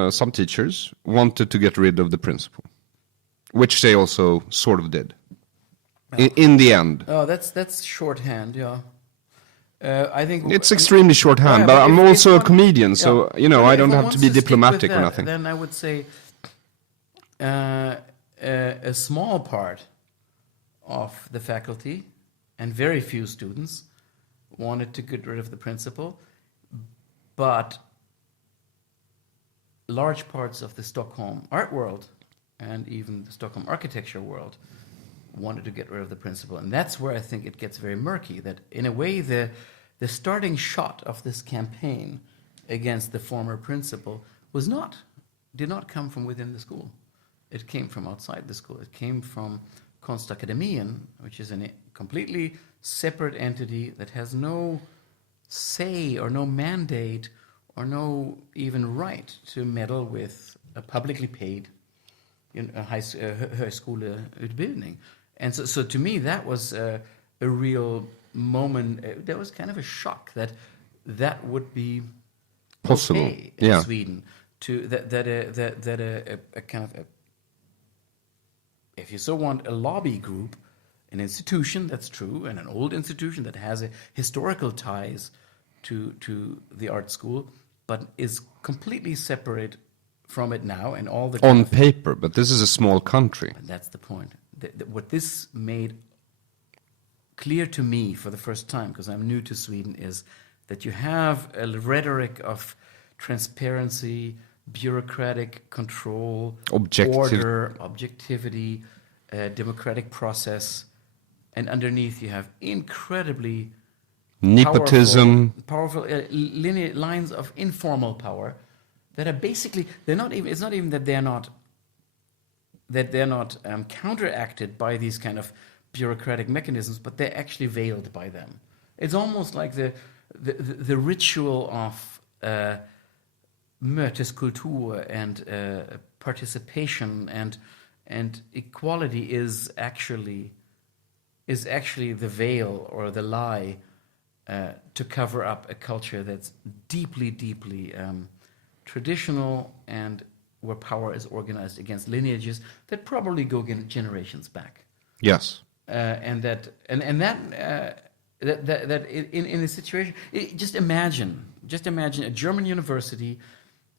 Some teachers wanted to get rid of the principal, which they also sort of did. In the end. Oh, that's shorthand. Yeah. I think it's extremely shorthand, but I'm also a comedian, so I don't have to be diplomatic or nothing. Then I would say a small part of the faculty and very few students wanted to get rid of the principal, but large parts of the Stockholm art world and even the Stockholm architecture world wanted to get rid of the principal. And that's where I think it gets very murky, that in a way the starting shot of this campaign against the former principal did not come from within the school. It came from outside the school. It came from Konstakademien, which is a completely separate entity that has no say or no mandate or no even right to meddle with a publicly paid högskoleutbildning. And so to me, that was a real moment. That was kind of a shock that would be possible okay in Sweden. That a kind of if you so want, a lobby group, an institution that's true, and an old institution that has a historical ties to the art school, but is completely separate from it now, and all the on paper. But this is a small country. And that's the point. What this made clear to me for the first time, because I'm new to Sweden, is that you have a rhetoric of transparency, bureaucratic control, order, objectivity, democratic process, and underneath you have incredibly nepotism, powerful linear lines of informal power that are basically it's not even that they're not counteracted by these kind of bureaucratic mechanisms, but they're actually veiled by them. It's almost like the ritual of möteskultur and participation and equality is actually the veil or the lie to cover up a culture that's deeply traditional, and where power is organized against lineages that probably go generations back. Yes. And that in a situation, just imagine a German university,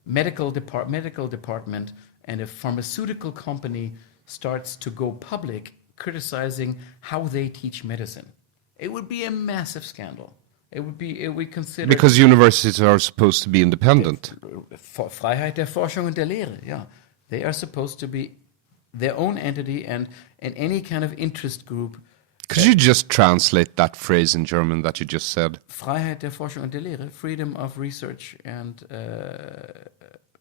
medical department, and a pharmaceutical company starts to go public criticizing how they teach medicine. It would be a massive scandal. It would consider, because universities are supposed to be independent. Freiheit der Forschung und der Lehre. Yeah, they are supposed to be their own entity, and any kind of interest group. Could you just translate that phrase in German that you just said? Freiheit der Forschung und der Lehre, freedom of research and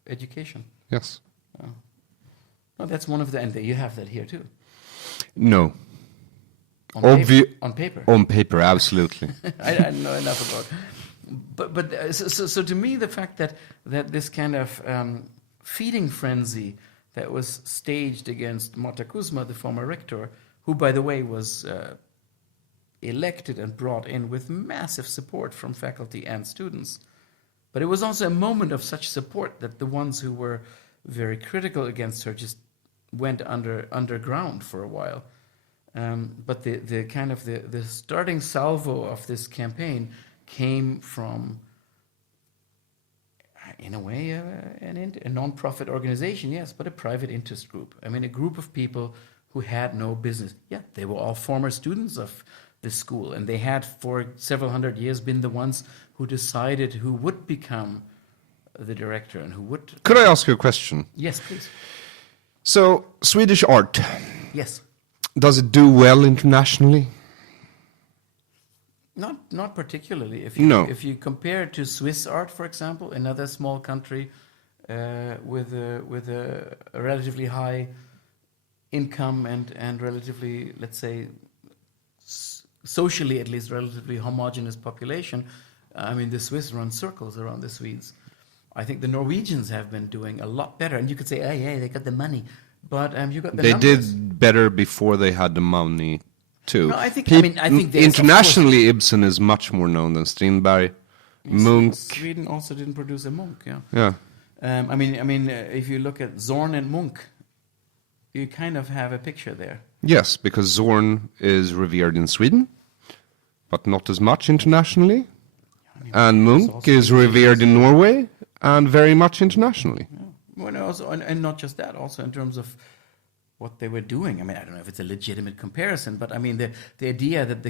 education. Yes. Well, that's one of the, and you have that here too. No. On paper. On paper, absolutely. I don't know enough about. But so to me, the fact that this kind of feeding frenzy that was staged against Marta Kuzma, the former rector, who, by the way, was elected and brought in with massive support from faculty and students. But it was also a moment of such support that the ones who were very critical against her just went underground for a while. But the kind of the starting salvo of this campaign came from, in a way, a non-profit organization, yes, but a private interest group. I mean, a group of people who had no business. Yeah, they were all former students of this school, and they had for several hundred years been the ones who decided who would become the director and who would... Could I ask you a question? Yes, please. So, Swedish art. Yes. Does it do well internationally? Not particularly. No. If you compare it to Swiss art, for example, another small country with a relatively high income and relatively, let's say, socially at least relatively homogeneous population. I mean, the Swiss run circles around the Swedes. I think the Norwegians have been doing a lot better, and you could say, "Oh yeah, they got the money," but you got the They numbers. did better before they had the money too. No, I think there's, internationally, Ibsen is much more known than Strindberg. Munch. Sweden also didn't produce a Munch. Yeah. Yeah. I mean, if you look at Zorn and Munch, you kind of have a picture there. Yes, because Zorn is revered in Sweden, but not as much internationally. And Munch is revered in Norway and very much internationally. Yeah. Well, also, and not just that, also in terms of what they were doing. I mean, I don't know if it's a legitimate comparison, but I mean, the idea that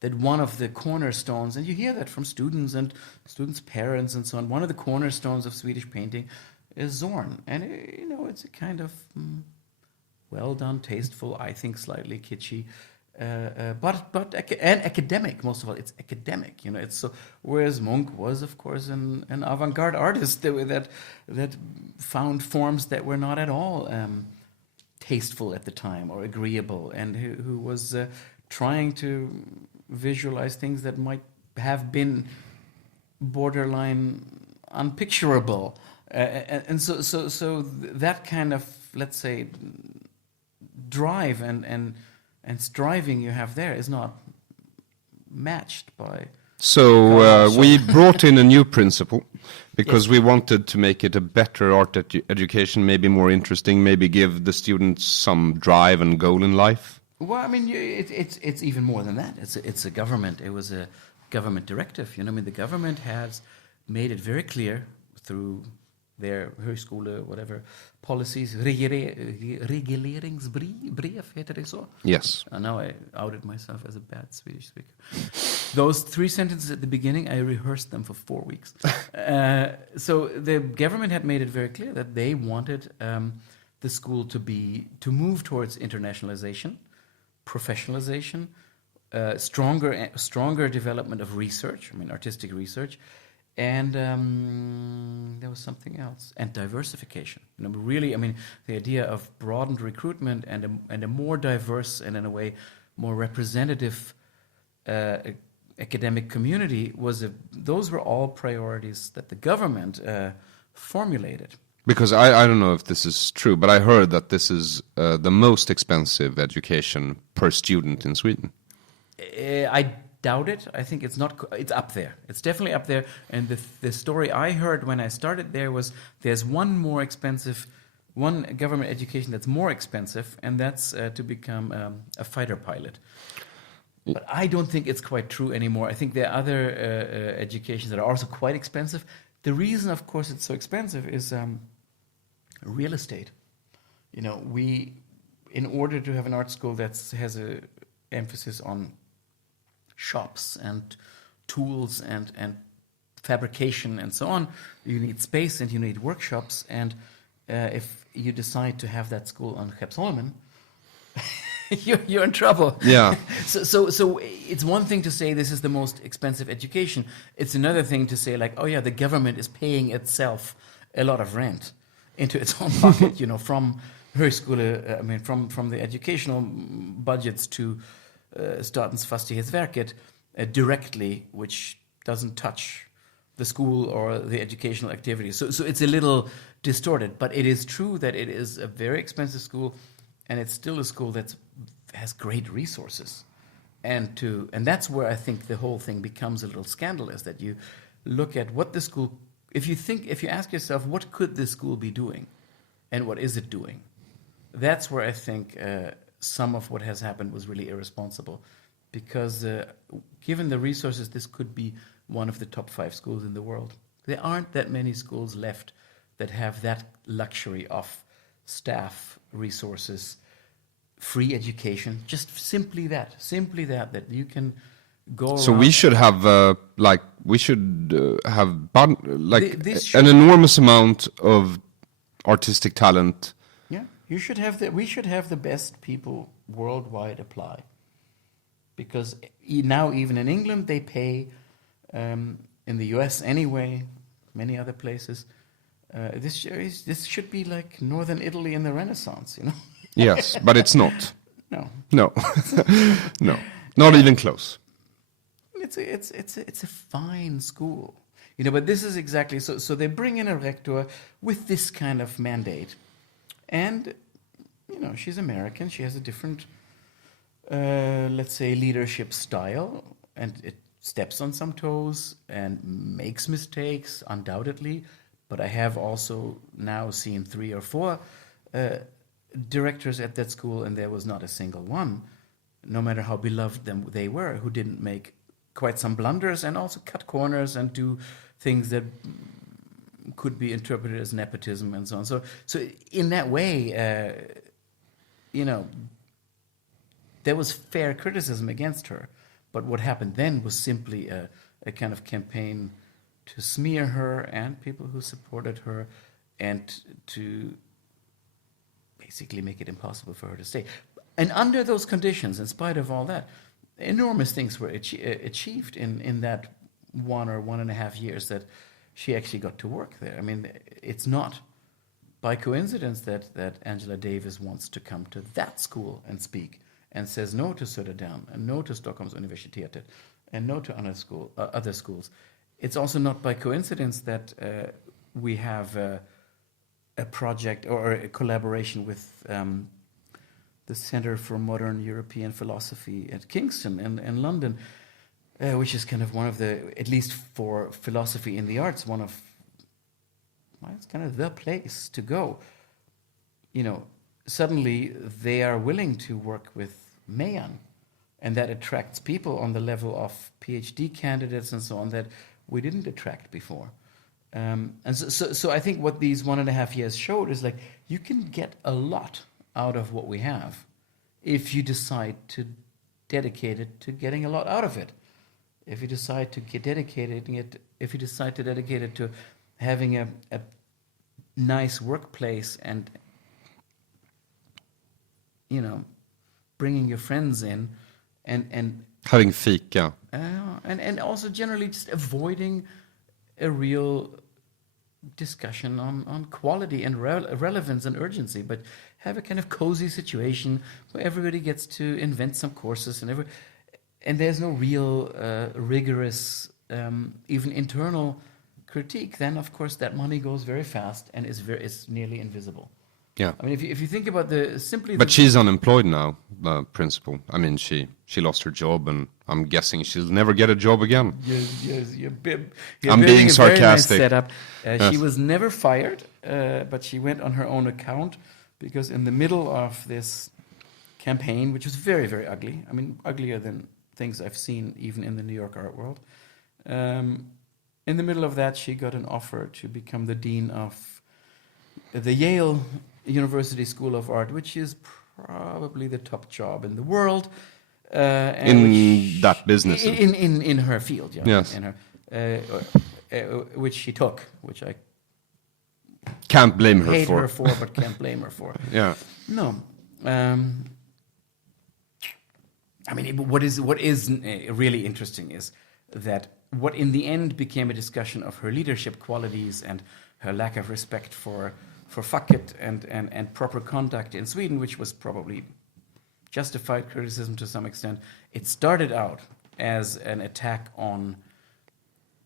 that one of the cornerstones, and you hear that from students and students' parents and so on, one of the cornerstones of Swedish painting is Zorn. And, it's a kind of well done, tasteful, I think slightly kitschy, but academic, most of all. It's academic, It's so, whereas Munch was, of course, an avant-garde artist that found forms that were not at all tasteful at the time or agreeable, and who was trying to visualize things that might have been borderline unpicturable, and so that kind of, let's say, drive and striving you have there is not matched by. So we brought in a new principle because we wanted to make it a better art education, maybe more interesting, maybe give the students some drive and goal in life. Well, I mean, it's even more than that. It's a government. It was a government directive. I mean, the government has made it very clear through their högskole, whatever policies, reguleringsbrev, heter det så? Yes. Now I outed myself as a bad Swedish speaker. Those 3 sentences at the beginning, I rehearsed them for 4 weeks. So the government had made it very clear that they wanted the school to move towards internationalization, professionalization, stronger development of research, I mean artistic research, and there was something else, and diversification. Really, I mean, the idea of broadened recruitment and a more diverse and in a way more representative academic community those were all priorities that the government formulated. Because I don't know if this is true, but I heard that this is the most expensive education per student in Sweden. I doubt it. I think it's not. It's up there. It's definitely up there. And the story I heard when I started there was there's one government education that's more expensive, and that's to become a fighter pilot. But I don't think it's quite true anymore. I think there are other educations that are also quite expensive. The reason, of course, it's so expensive is real estate. In order to have an art school that has a emphasis on shops and tools and fabrication and so on, you need space and you need workshops. And if you decide to have that school on Skeppsholmen, you're in trouble. Yeah. So it's one thing to say this is the most expensive education. It's another thing to say, like, oh yeah, the government is paying itself a lot of rent into its own pocket, from högskole, I mean, from the educational budgets to Statens Fastighetsverket directly, which doesn't touch the school or the educational activity. So it's a little distorted, but it is true that it is a very expensive school, and it's still a school that has great resources. And that's where I think the whole thing becomes a little scandalous, that you look at what the school, if you ask yourself, what could this school be doing and what is it doing? That's where I think some of what has happened was really irresponsible, because given the resources, this could be one of the top 5 schools in the world. There aren't that many schools left that have that luxury of staff, resources, free education, just simply that you can go so around. we should have an enormous amount of artistic talent We should have the best people worldwide apply, because now even in England they pay, in the US anyway, many other places. This should be like Northern Italy in the Renaissance, you know. Yes, but it's not. No, No, no, not even close. it's a fine school, you know. But this is exactly so. So they bring in a rector with this kind of mandate, and you know she's American. She has a different, let's say, leadership style, and it steps on some toes and makes mistakes, undoubtedly. But I have also now seen 3 or 4 directors at that school, and there was not a single one, no matter how beloved they were, who didn't make quite some blunders and also cut corners and do things that could be interpreted as nepotism and so on. So in that way, you know, there was fair criticism against her. But what happened then was simply a kind of campaign to smear her and people who supported her, and to basically make it impossible for her to stay. And under those conditions, in spite of all that, enormous things were achieved in that 1 or 1.5 years that she actually got to work there. I mean, it's not by coincidence that Angela Davis wants to come to that school and speak, and says no to Södertörn, and no to Stockholms Universitetet, and no to other schools. It's also not by coincidence that we have a project or a collaboration with the Center for Modern European Philosophy at Kingston in London, which is kind of one of the, at least for philosophy in the arts, it's kind of the place to go. You know, suddenly they are willing to work with Mayan, and that attracts people on the level of PhD candidates and so on that we didn't attract before. And so I think what these 1.5 years showed is like, you can get a lot out of what we have if you decide to dedicate it to getting a lot out of it. If you decide to dedicate it to having a nice workplace, and you know, bringing your friends in, and having fika, and also generally just avoiding a real discussion on quality and relevance and urgency, but have a kind of cozy situation where everybody gets to invent some courses, and there's no real rigorous even internal critique. Then of course that money goes very fast and is nearly invisible. Yeah. I mean, if you think about But she's unemployed now, principal. I mean, she lost her job, and I'm guessing she'll never get a job again. Yes, I'm being sarcastic. Very nice setup. She was never fired, but she went on her own account, because in the middle of this campaign, which was very, very ugly, I mean, uglier than things I've seen even in the New York art world, in the middle of that, she got an offer to become the dean of the Yale University School of Art, which is probably the top job in the world. That business. In her field, yeah. Yes. In her, which she took, which I can't blame her hate for. her for, but can't blame her for. Yeah. No. I mean, what is really interesting is that what in the end became a discussion of her leadership qualities and her lack of respect for fuck it and proper conduct in Sweden, which was probably justified criticism to some extent. It started out as an attack on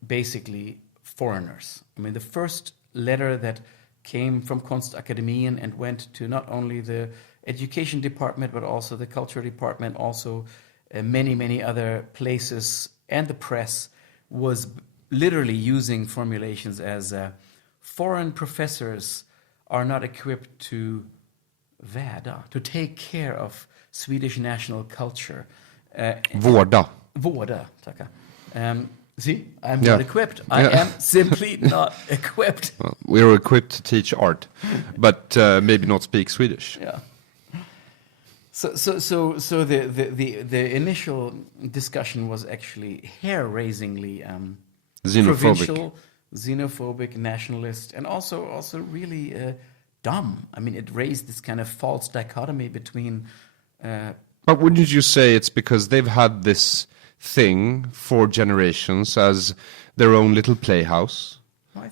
basically foreigners. I mean, the first letter that came from Konstakademien and went to not only the education department, but also the culture department, also many, many other places, and the press, was literally using formulations as foreign professors are not equipped to to take care of Swedish national culture. Vårda, tacka. See, I'm not equipped. I am simply not equipped. Well, we're equipped to teach art, but maybe not speak Swedish. Yeah. So the initial discussion was actually hair-raisingly provincial, xenophobic, nationalist, and also really dumb. I mean, it raised this kind of false dichotomy between. But wouldn't you say it's because they've had this thing for generations as their own little playhouse,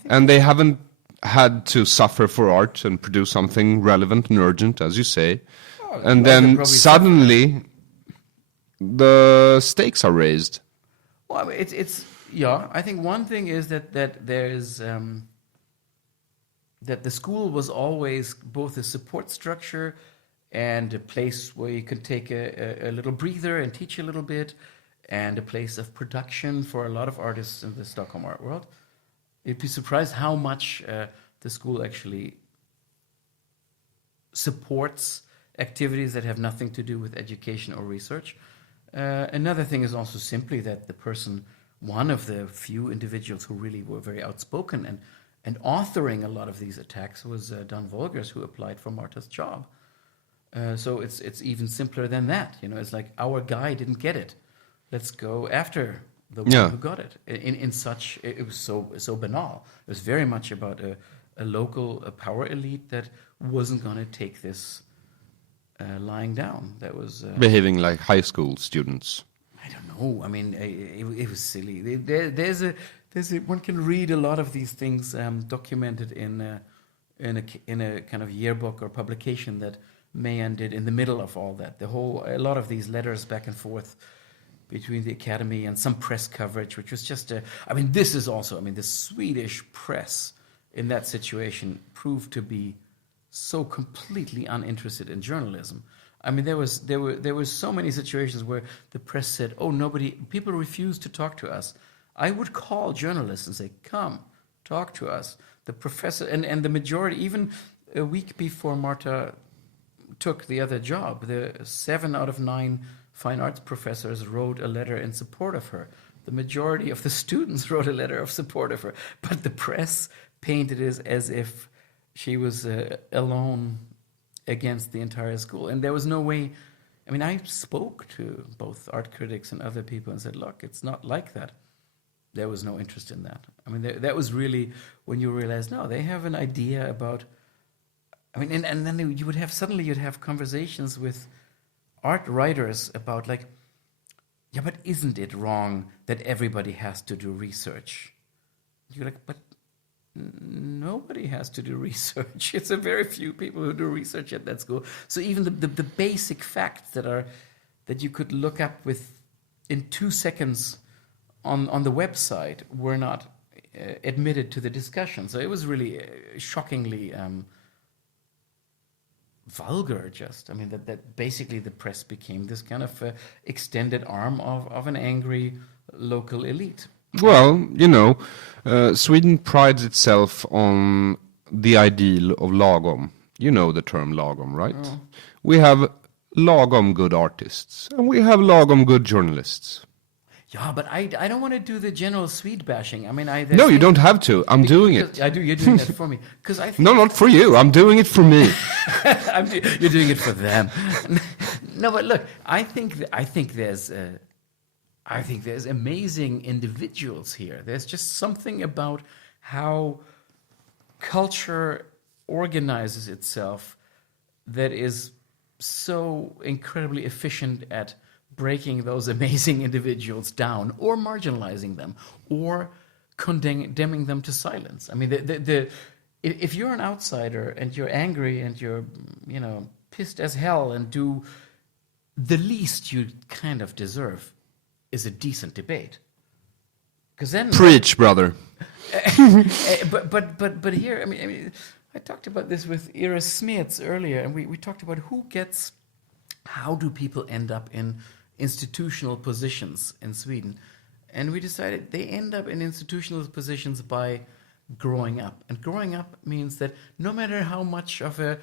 and they haven't had to suffer for art and produce something relevant and urgent, as you say, and then suddenly the stakes are raised? Well, I mean, it's yeah. I think one thing is that there's that the school was always both a support structure and a place where you could take a little breather and teach a little bit, and a place of production for a lot of artists in the Stockholm art world. You'd be surprised how much the school actually supports activities that have nothing to do with education or research. Another thing is also simply that the person, one of the few individuals who really were very outspoken and authoring a lot of these attacks was Dan Wolgers, who applied for Marta's job. So it's even simpler than that. You know, it's like, our guy didn't get it. Let's go after the one who got it. In such, it was so banal. It was very much about a local power elite that wasn't going to take this lying down. That was behaving like high school students. I don't know. I mean, it was silly. There's a one can read a lot of these things documented in a kind of yearbook or publication that Mayan did in the middle of all that. A lot of these letters back and forth between the academy and some press coverage, which was just the Swedish press in that situation proved to be so completely uninterested in journalism. I mean, there were so many situations where the press said, people refuse to talk to us. I would call journalists and say, come, talk to us. The professor, and the majority, even a week before Marta took the other job, the 7 out of 9 fine arts professors wrote a letter in support of her. The majority of the students wrote a letter of support of her. But the press painted it as if she was alone against the entire school. And there was no way. I mean, I spoke to both art critics and other people and said, look, it's not like that. There was no interest in that. I mean, that was really when you realize, no, they have an idea about. I mean, and then you'd have conversations with art writers about like, yeah, but isn't it wrong that everybody has to do research? You're like, but nobody has to do research. It's a very few people who do research at that school. So even the basic facts that you could look up in 2 seconds on the website were not admitted to the discussion. So it was really shockingly vulgar. Just, I mean, that basically the press became this kind of extended arm of an angry local elite. Well, Sweden prides itself on the ideal of lagom. You know the term lagom, right? Oh. We have lagom good artists, and we have lagom good journalists. Yeah, but I don't want to do the general Swede bashing. I mean, no, you don't have to. I'm doing it. I do. You're doing that for me. No, not for you. I'm doing it for me. You're doing it for them. No, but look, I think there's amazing individuals here. There's just something about how culture organizes itself that is so incredibly efficient at breaking those amazing individuals down, or marginalizing them, or condemning them to silence. I mean, if you're an outsider and you're angry and you're pissed as hell and do the least you kind of deserve is a decent debate. Because then preach, brother. But here, I mean, I talked about this with Iris Smets earlier, and we talked about how do people end up in institutional positions in Sweden, and we decided they end up in institutional positions by growing up. And growing up means that no matter how much of a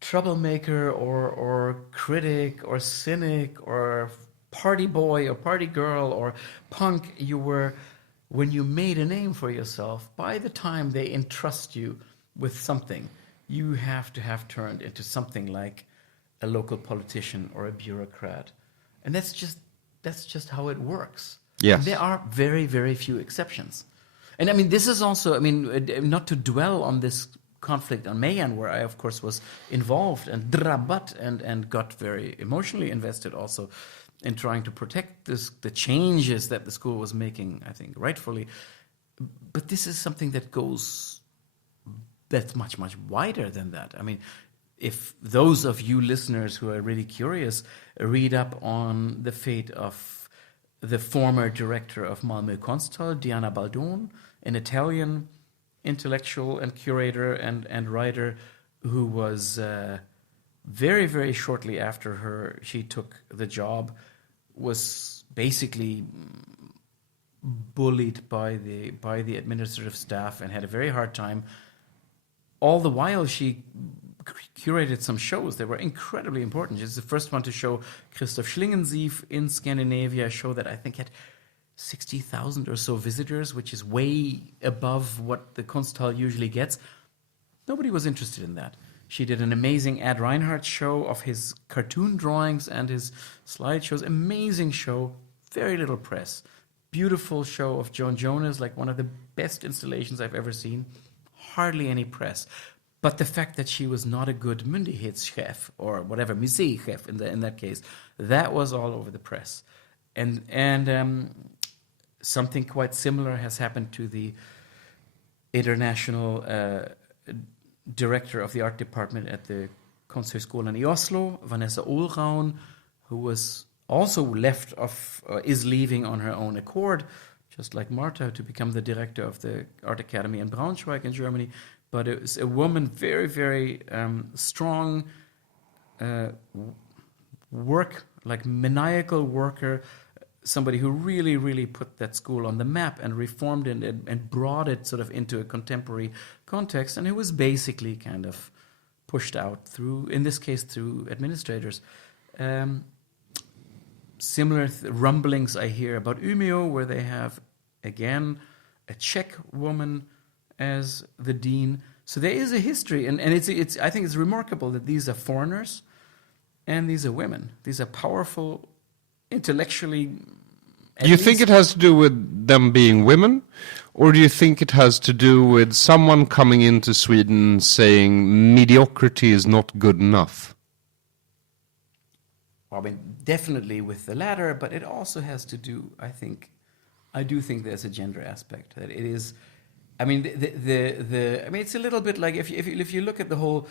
troublemaker or critic or cynic or party boy or party girl or punk you were, when you made a name for yourself, by the time they entrust you with something, you have to have turned into something like a local politician or a bureaucrat. And that's just how it works. Yes. And there are very, very few exceptions. And I mean, this is also, I mean, not to dwell on this conflict on Mayhem, where I, of course, was involved and drabbad and got very emotionally invested also in trying to protect the changes that the school was making, I think, rightfully. But this is something that's much, much wider than that. I mean, if those of you listeners who are really curious read up on the fate of the former director of Malmö Konsthall, Diana Baldon, an Italian intellectual and curator and writer who was very, very shortly after she took the job, was basically bullied by the administrative staff and had a very hard time. All the while she curated some shows that were incredibly important. She's the first one to show Christoph Schlingensief in Scandinavia, a show that I think had 60,000 or so visitors, which is way above what the Konsthall usually gets. Nobody was interested in that. She did an amazing Ad Reinhardt show of his cartoon drawings and his slideshows. Amazing show, very little press. Beautiful show of Joan Jonas, like one of the best installations I've ever seen. Hardly any press. But the fact that she was not a good myndighetschef or whatever, museichef in that case, that was all over the press. And something quite similar has happened to the international director of the art department at the Konsthögskolan in Oslo, Vanessa Olraun, who was also is leaving on her own accord, just like Marta, to become the director of the Art Academy in Braunschweig in Germany. But it was a woman, very, very strong maniacal worker, somebody who really, really put that school on the map and reformed it and brought it sort of into a contemporary context, and who was basically kind of pushed out in this case, through administrators. Similar rumblings I hear about Umeå, where they have, again, a Czech woman as the dean. So there is a history, and it's I think it's remarkable that these are foreigners and these are women. These are powerful, intellectually. Do you think it has to do with them being women, or do you think it has to do with someone coming into Sweden saying mediocrity is not good enough? Well, I mean, definitely with the latter, but it also has to do, I do think there's a gender aspect, that it is. I mean, it's a little bit like if you look at the whole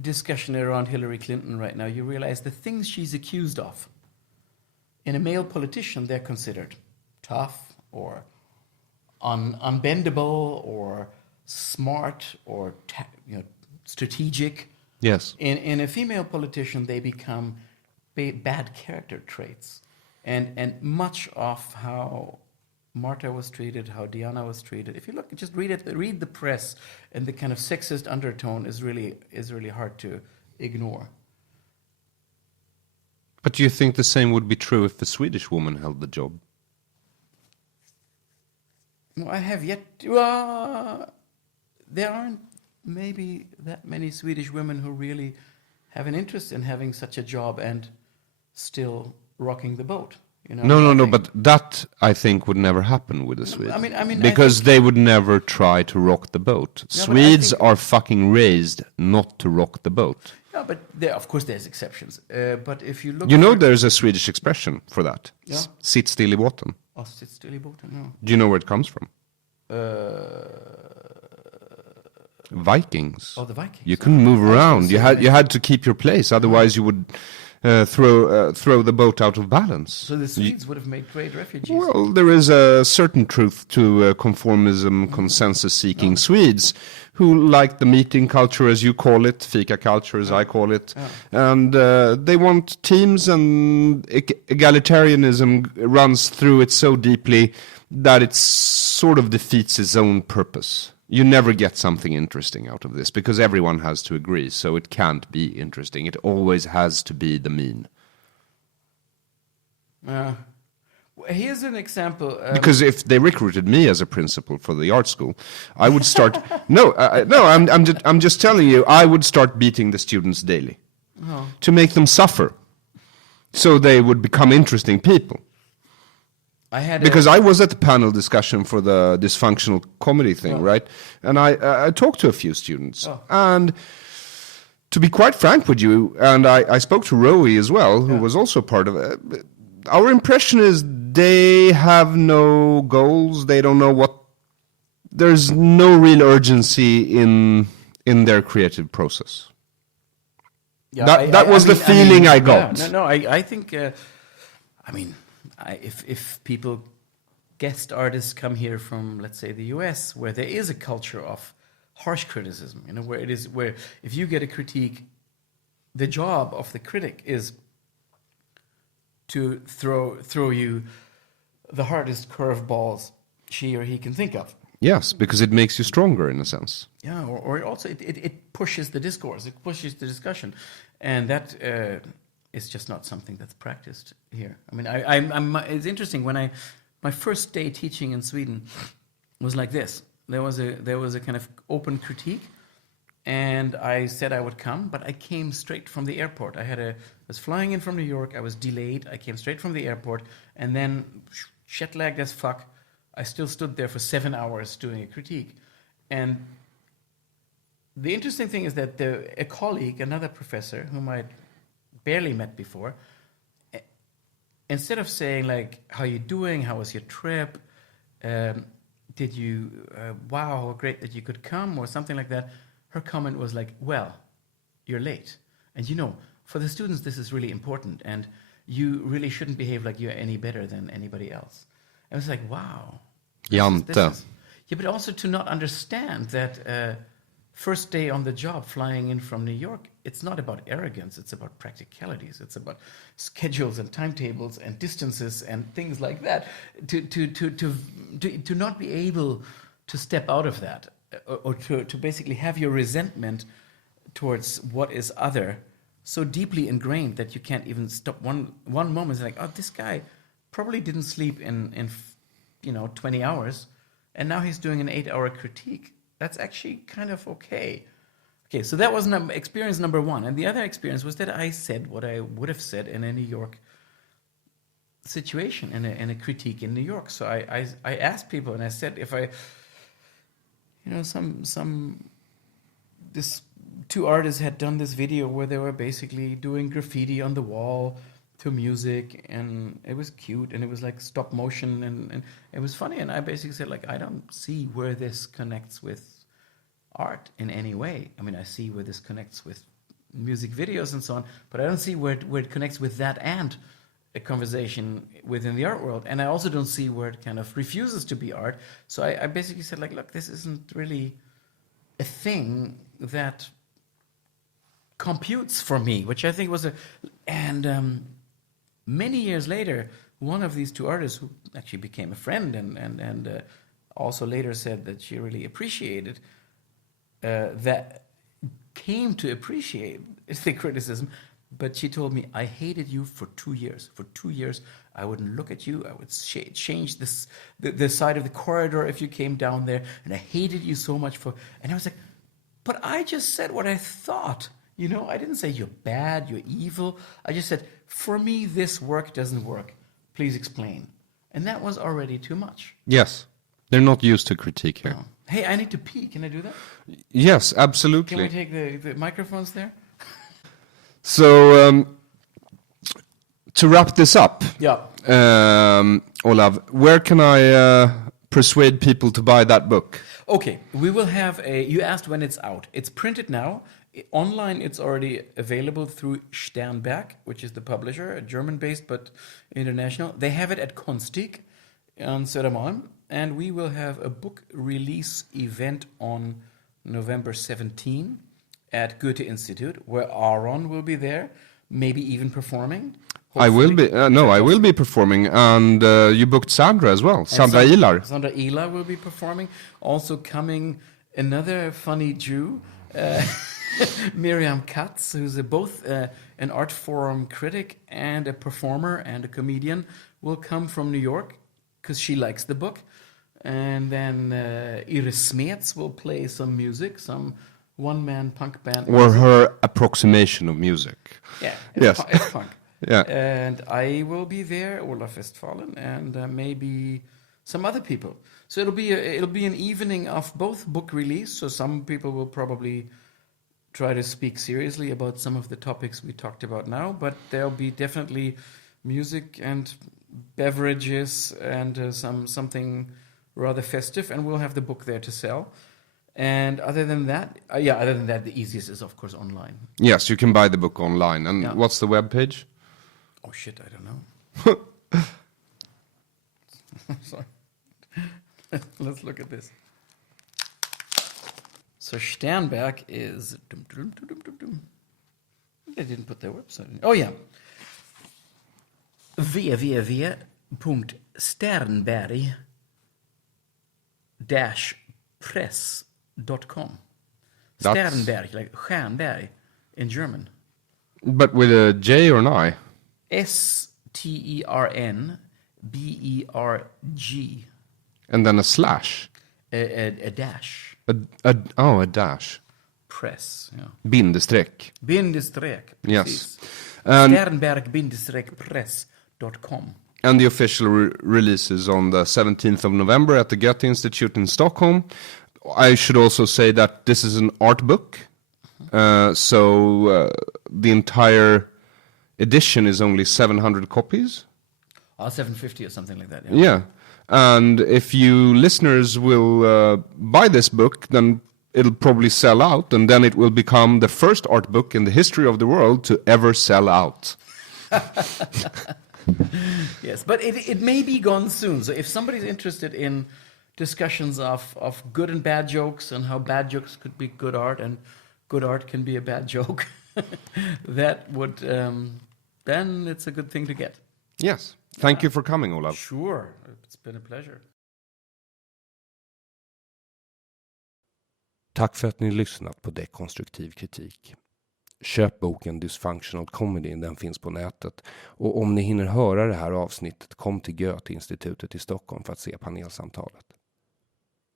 discussion around Hillary Clinton right now, you realize the things she's accused of. In a male politician, they're considered tough or unbendable or smart or strategic. Yes. In a female politician, they become bad character traits, and much of how Marta was treated, how Diana was treated. If you look, just read the press, and the kind of sexist undertone is really hard to ignore. But do you think the same would be true if a Swedish woman held the job? Well, I have yet. There aren't maybe that many Swedish women who really have an interest in having such a job and still rocking the boat. No, but that, I think, would never happen with the Swedes. I mean, because they would never try to rock the boat. No, Swedes are fucking raised not to rock the boat. Yeah, but of course there's exceptions. But if you look... there's a Swedish expression for that. Yeah? Sit still I båten. Oh, sit still I båten, no. Do you know where it comes from? Vikings. Oh, the Vikings. You couldn't move around. You had to keep your place, otherwise you would... throw the boat out of balance. So the Swedes would have made great refugees. Well, there is a certain truth to conformism, consensus-seeking Swedes who like the meeting culture, as you call it, fika culture, as I call it, and they want teams, and egalitarianism runs through it so deeply that it sort of defeats its own purpose. You never get something interesting out of this because everyone has to agree, so it can't be interesting. It always has to be the mean. Here's an example. Because if they recruited me as a principal for the art school, I would start. I'm just telling you, I would start beating the students daily to make them suffer, so they would become interesting people. Because I was at the panel discussion for the dysfunctional comedy thing, right? And I talked to a few students. And to be quite frank with you, and I spoke to Rowie as well, who was also part of it. Our impression is they have no goals. They don't know what... There's no real urgency in their creative process. Yeah, that was the feeling I got. I think... if people, guest artists come here from, let's say, the US, where there is a culture of harsh criticism, where if you get a critique, the job of the critic is to throw you the hardest curveballs she or he can think of. Yes, because it makes you stronger in a sense. Yeah, or also it pushes the discourse, it pushes the discussion, and that is just not something that's practiced here. I mean, it's interesting when my first day teaching in Sweden was like this. There was a kind of open critique, and I said I would come, but I came straight from the airport. I was flying in from New York. I was delayed. I came straight from the airport, and then jet-lagged as fuck, I still stood there for 7 hours doing a critique. And the interesting thing is that a colleague, another professor, whom I barely met before, instead of saying like, "How you doing? How was your trip? Did you? Wow, how great that you could come," or something like that. Her comment was like, "Well, you're late, and for the students this is really important, and you really shouldn't behave like you're any better than anybody else." I was like, "Wow, Jante." Yeah, but also to not understand that first day on the job, flying in from New York, it's not about arrogance. It's about practicalities. It's about schedules and timetables and distances and things like that. To not be able to step out of that, or to basically have your resentment towards what is other so deeply ingrained that you can't even stop one moment. It's like, oh, this guy probably didn't sleep in 20 hours, and now he's doing an 8-hour critique. That's actually kind of okay. Okay, so that was experience number one. And the other experience was that I said what I would have said in a New York situation, in a critique in New York. So I asked people, and I said, if I, this two artists had done this video where they were basically doing graffiti on the wall to music, and it was cute, and it was like stop motion, and it was funny, and I basically said, like, I don't see where this connects with art in any way. I mean, I see where this connects with music videos and so on, but I don't see where it connects with that and a conversation within the art world, and I also don't see where it kind of refuses to be art. So I basically said, like, look, this isn't really a thing that computes for me, which I think was many years later, one of these two artists, who actually became a friend and also later said that she really appreciated that, came to appreciate the criticism, but she told me, I hated you for 2 years. For 2 years, I wouldn't look at you. I would change the side of the corridor if you came down there, and I hated you so much for... And I was like, but I just said what I thought. I didn't say you're bad, you're evil. I just said, for me, this work doesn't work. Please explain. And that was already too much. Yes. They're not used to critique here. No. Hey, I need to pee. Can I do that? Yes, absolutely. Can we take the microphones there? So, to wrap this up, yeah. Olav, where can I persuade people to buy that book? Okay, we will have you asked when it's out. It's printed now. Online, it's already available through Sternberg, which is the publisher, a German-based but international. They have it at Konstig on Södermalm, and we will have a book release event on November 17 at Goethe Institute, where Aron will be there, maybe even performing. Hopefully. I will be. I will be performing, and you booked Sandra as well. Sandra Ilar. Sandra Ilar will be performing. Also coming, another funny Jew. Miriam Katz, who's both an art forum critic and a performer and a comedian, will come from New York because she likes the book. And then Iris Smets will play some music, some one-man punk band. Or her approximation of music. Yeah, it's punk. Yeah. And I will be there, Olav Westphalen, and maybe some other people. So it'll be an evening of both book release. So some people will probably try to speak seriously about some of the topics we talked about now, but there'll be definitely music and beverages and something rather festive, and we'll have the book there to sell. And other than that, the easiest is of course online. Yes, you can buy the book online. And Yeah. what's the webpage? Oh shit, I don't know. Sorry. Let's look at this. So Sternberg is. They didn't put their website in. Oh yeah. www.sternberg-press.com. Sternberg, like Sternberg in German. But with a J or an I? Sternberg. And then a slash? A dash. A dash. Press, yeah. Bindestreck. Bindestreck, Yes. Sternberg-press.com. And the official release is on the 17th of November at the Goethe Institute in Stockholm. I should also say that this is an art book. So the entire edition is only 700 copies. 750 or something like that. Yeah. And if you listeners will buy this book, then it'll probably sell out, and then it will become the first art book in the history of the world to ever sell out. Yes, but it may be gone soon. So if somebody's interested in discussions of good and bad jokes and how bad jokes could be good art and good art can be a bad joke, that would then it's a good thing to get. Yes. Thank you for coming, Olav. Sure, it's been a pleasure. Tack för att ni lyssnat på Dekonstruktiv kritik. Köp boken Dysfunctional Comedy, den finns på nätet. Och om ni hinner höra det här avsnittet, kom till Goethe-institutet i Stockholm för att se panelsamtalet.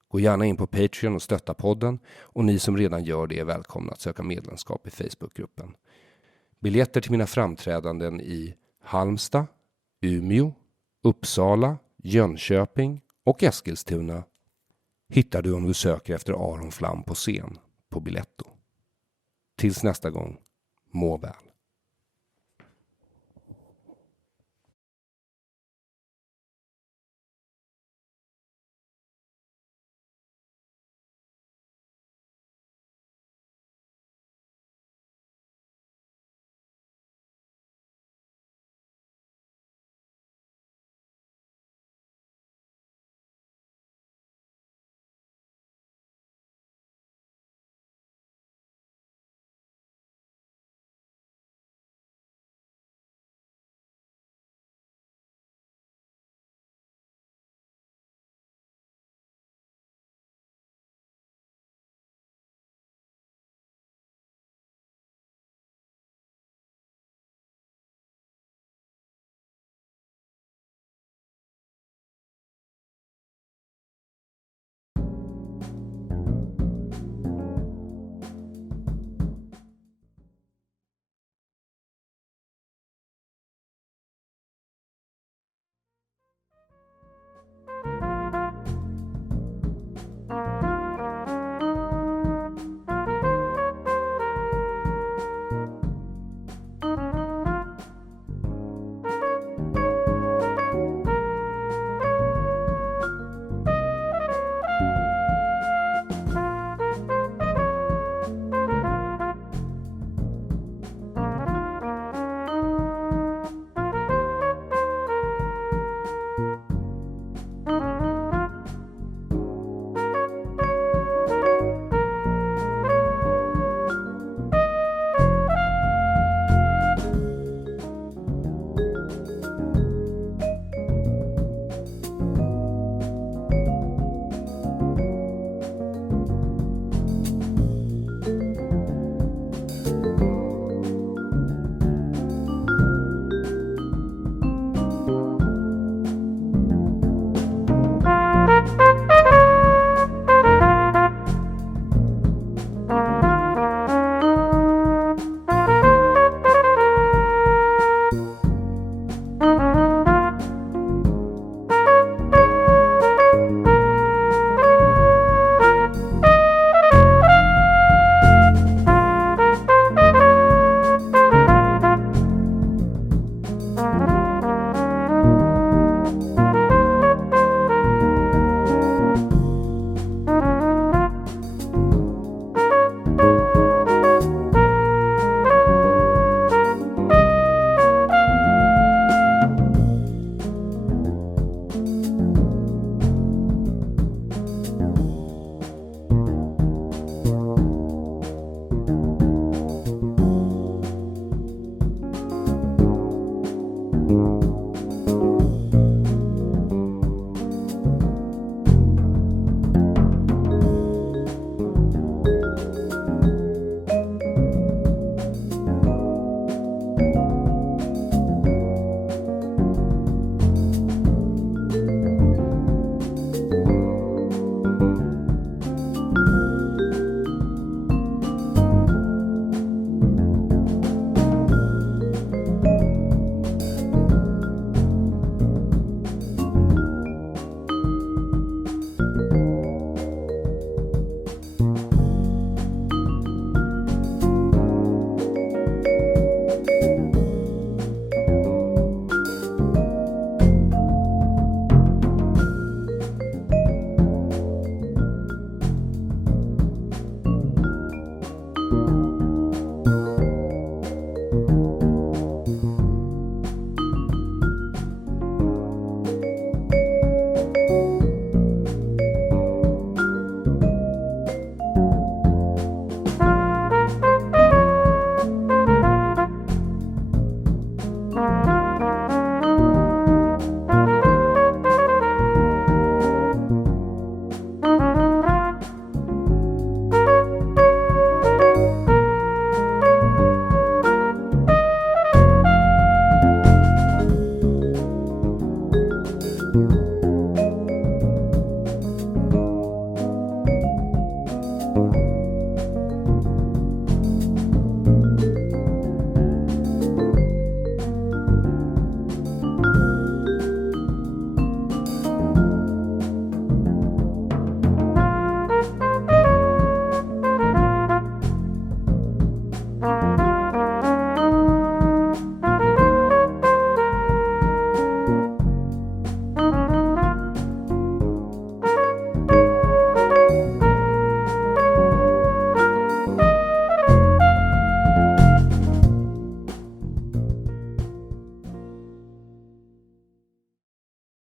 Gå gärna in på Patreon och stötta podden, och ni som redan gör det är välkomna att söka medlemskap i Facebookgruppen. Biljetter till mina framträdanden i Halmstad, Umeå, Uppsala, Jönköping och Eskilstuna hittar du om du söker efter Aron Flam på scen på Biletto. Tills nästa gång, må väl.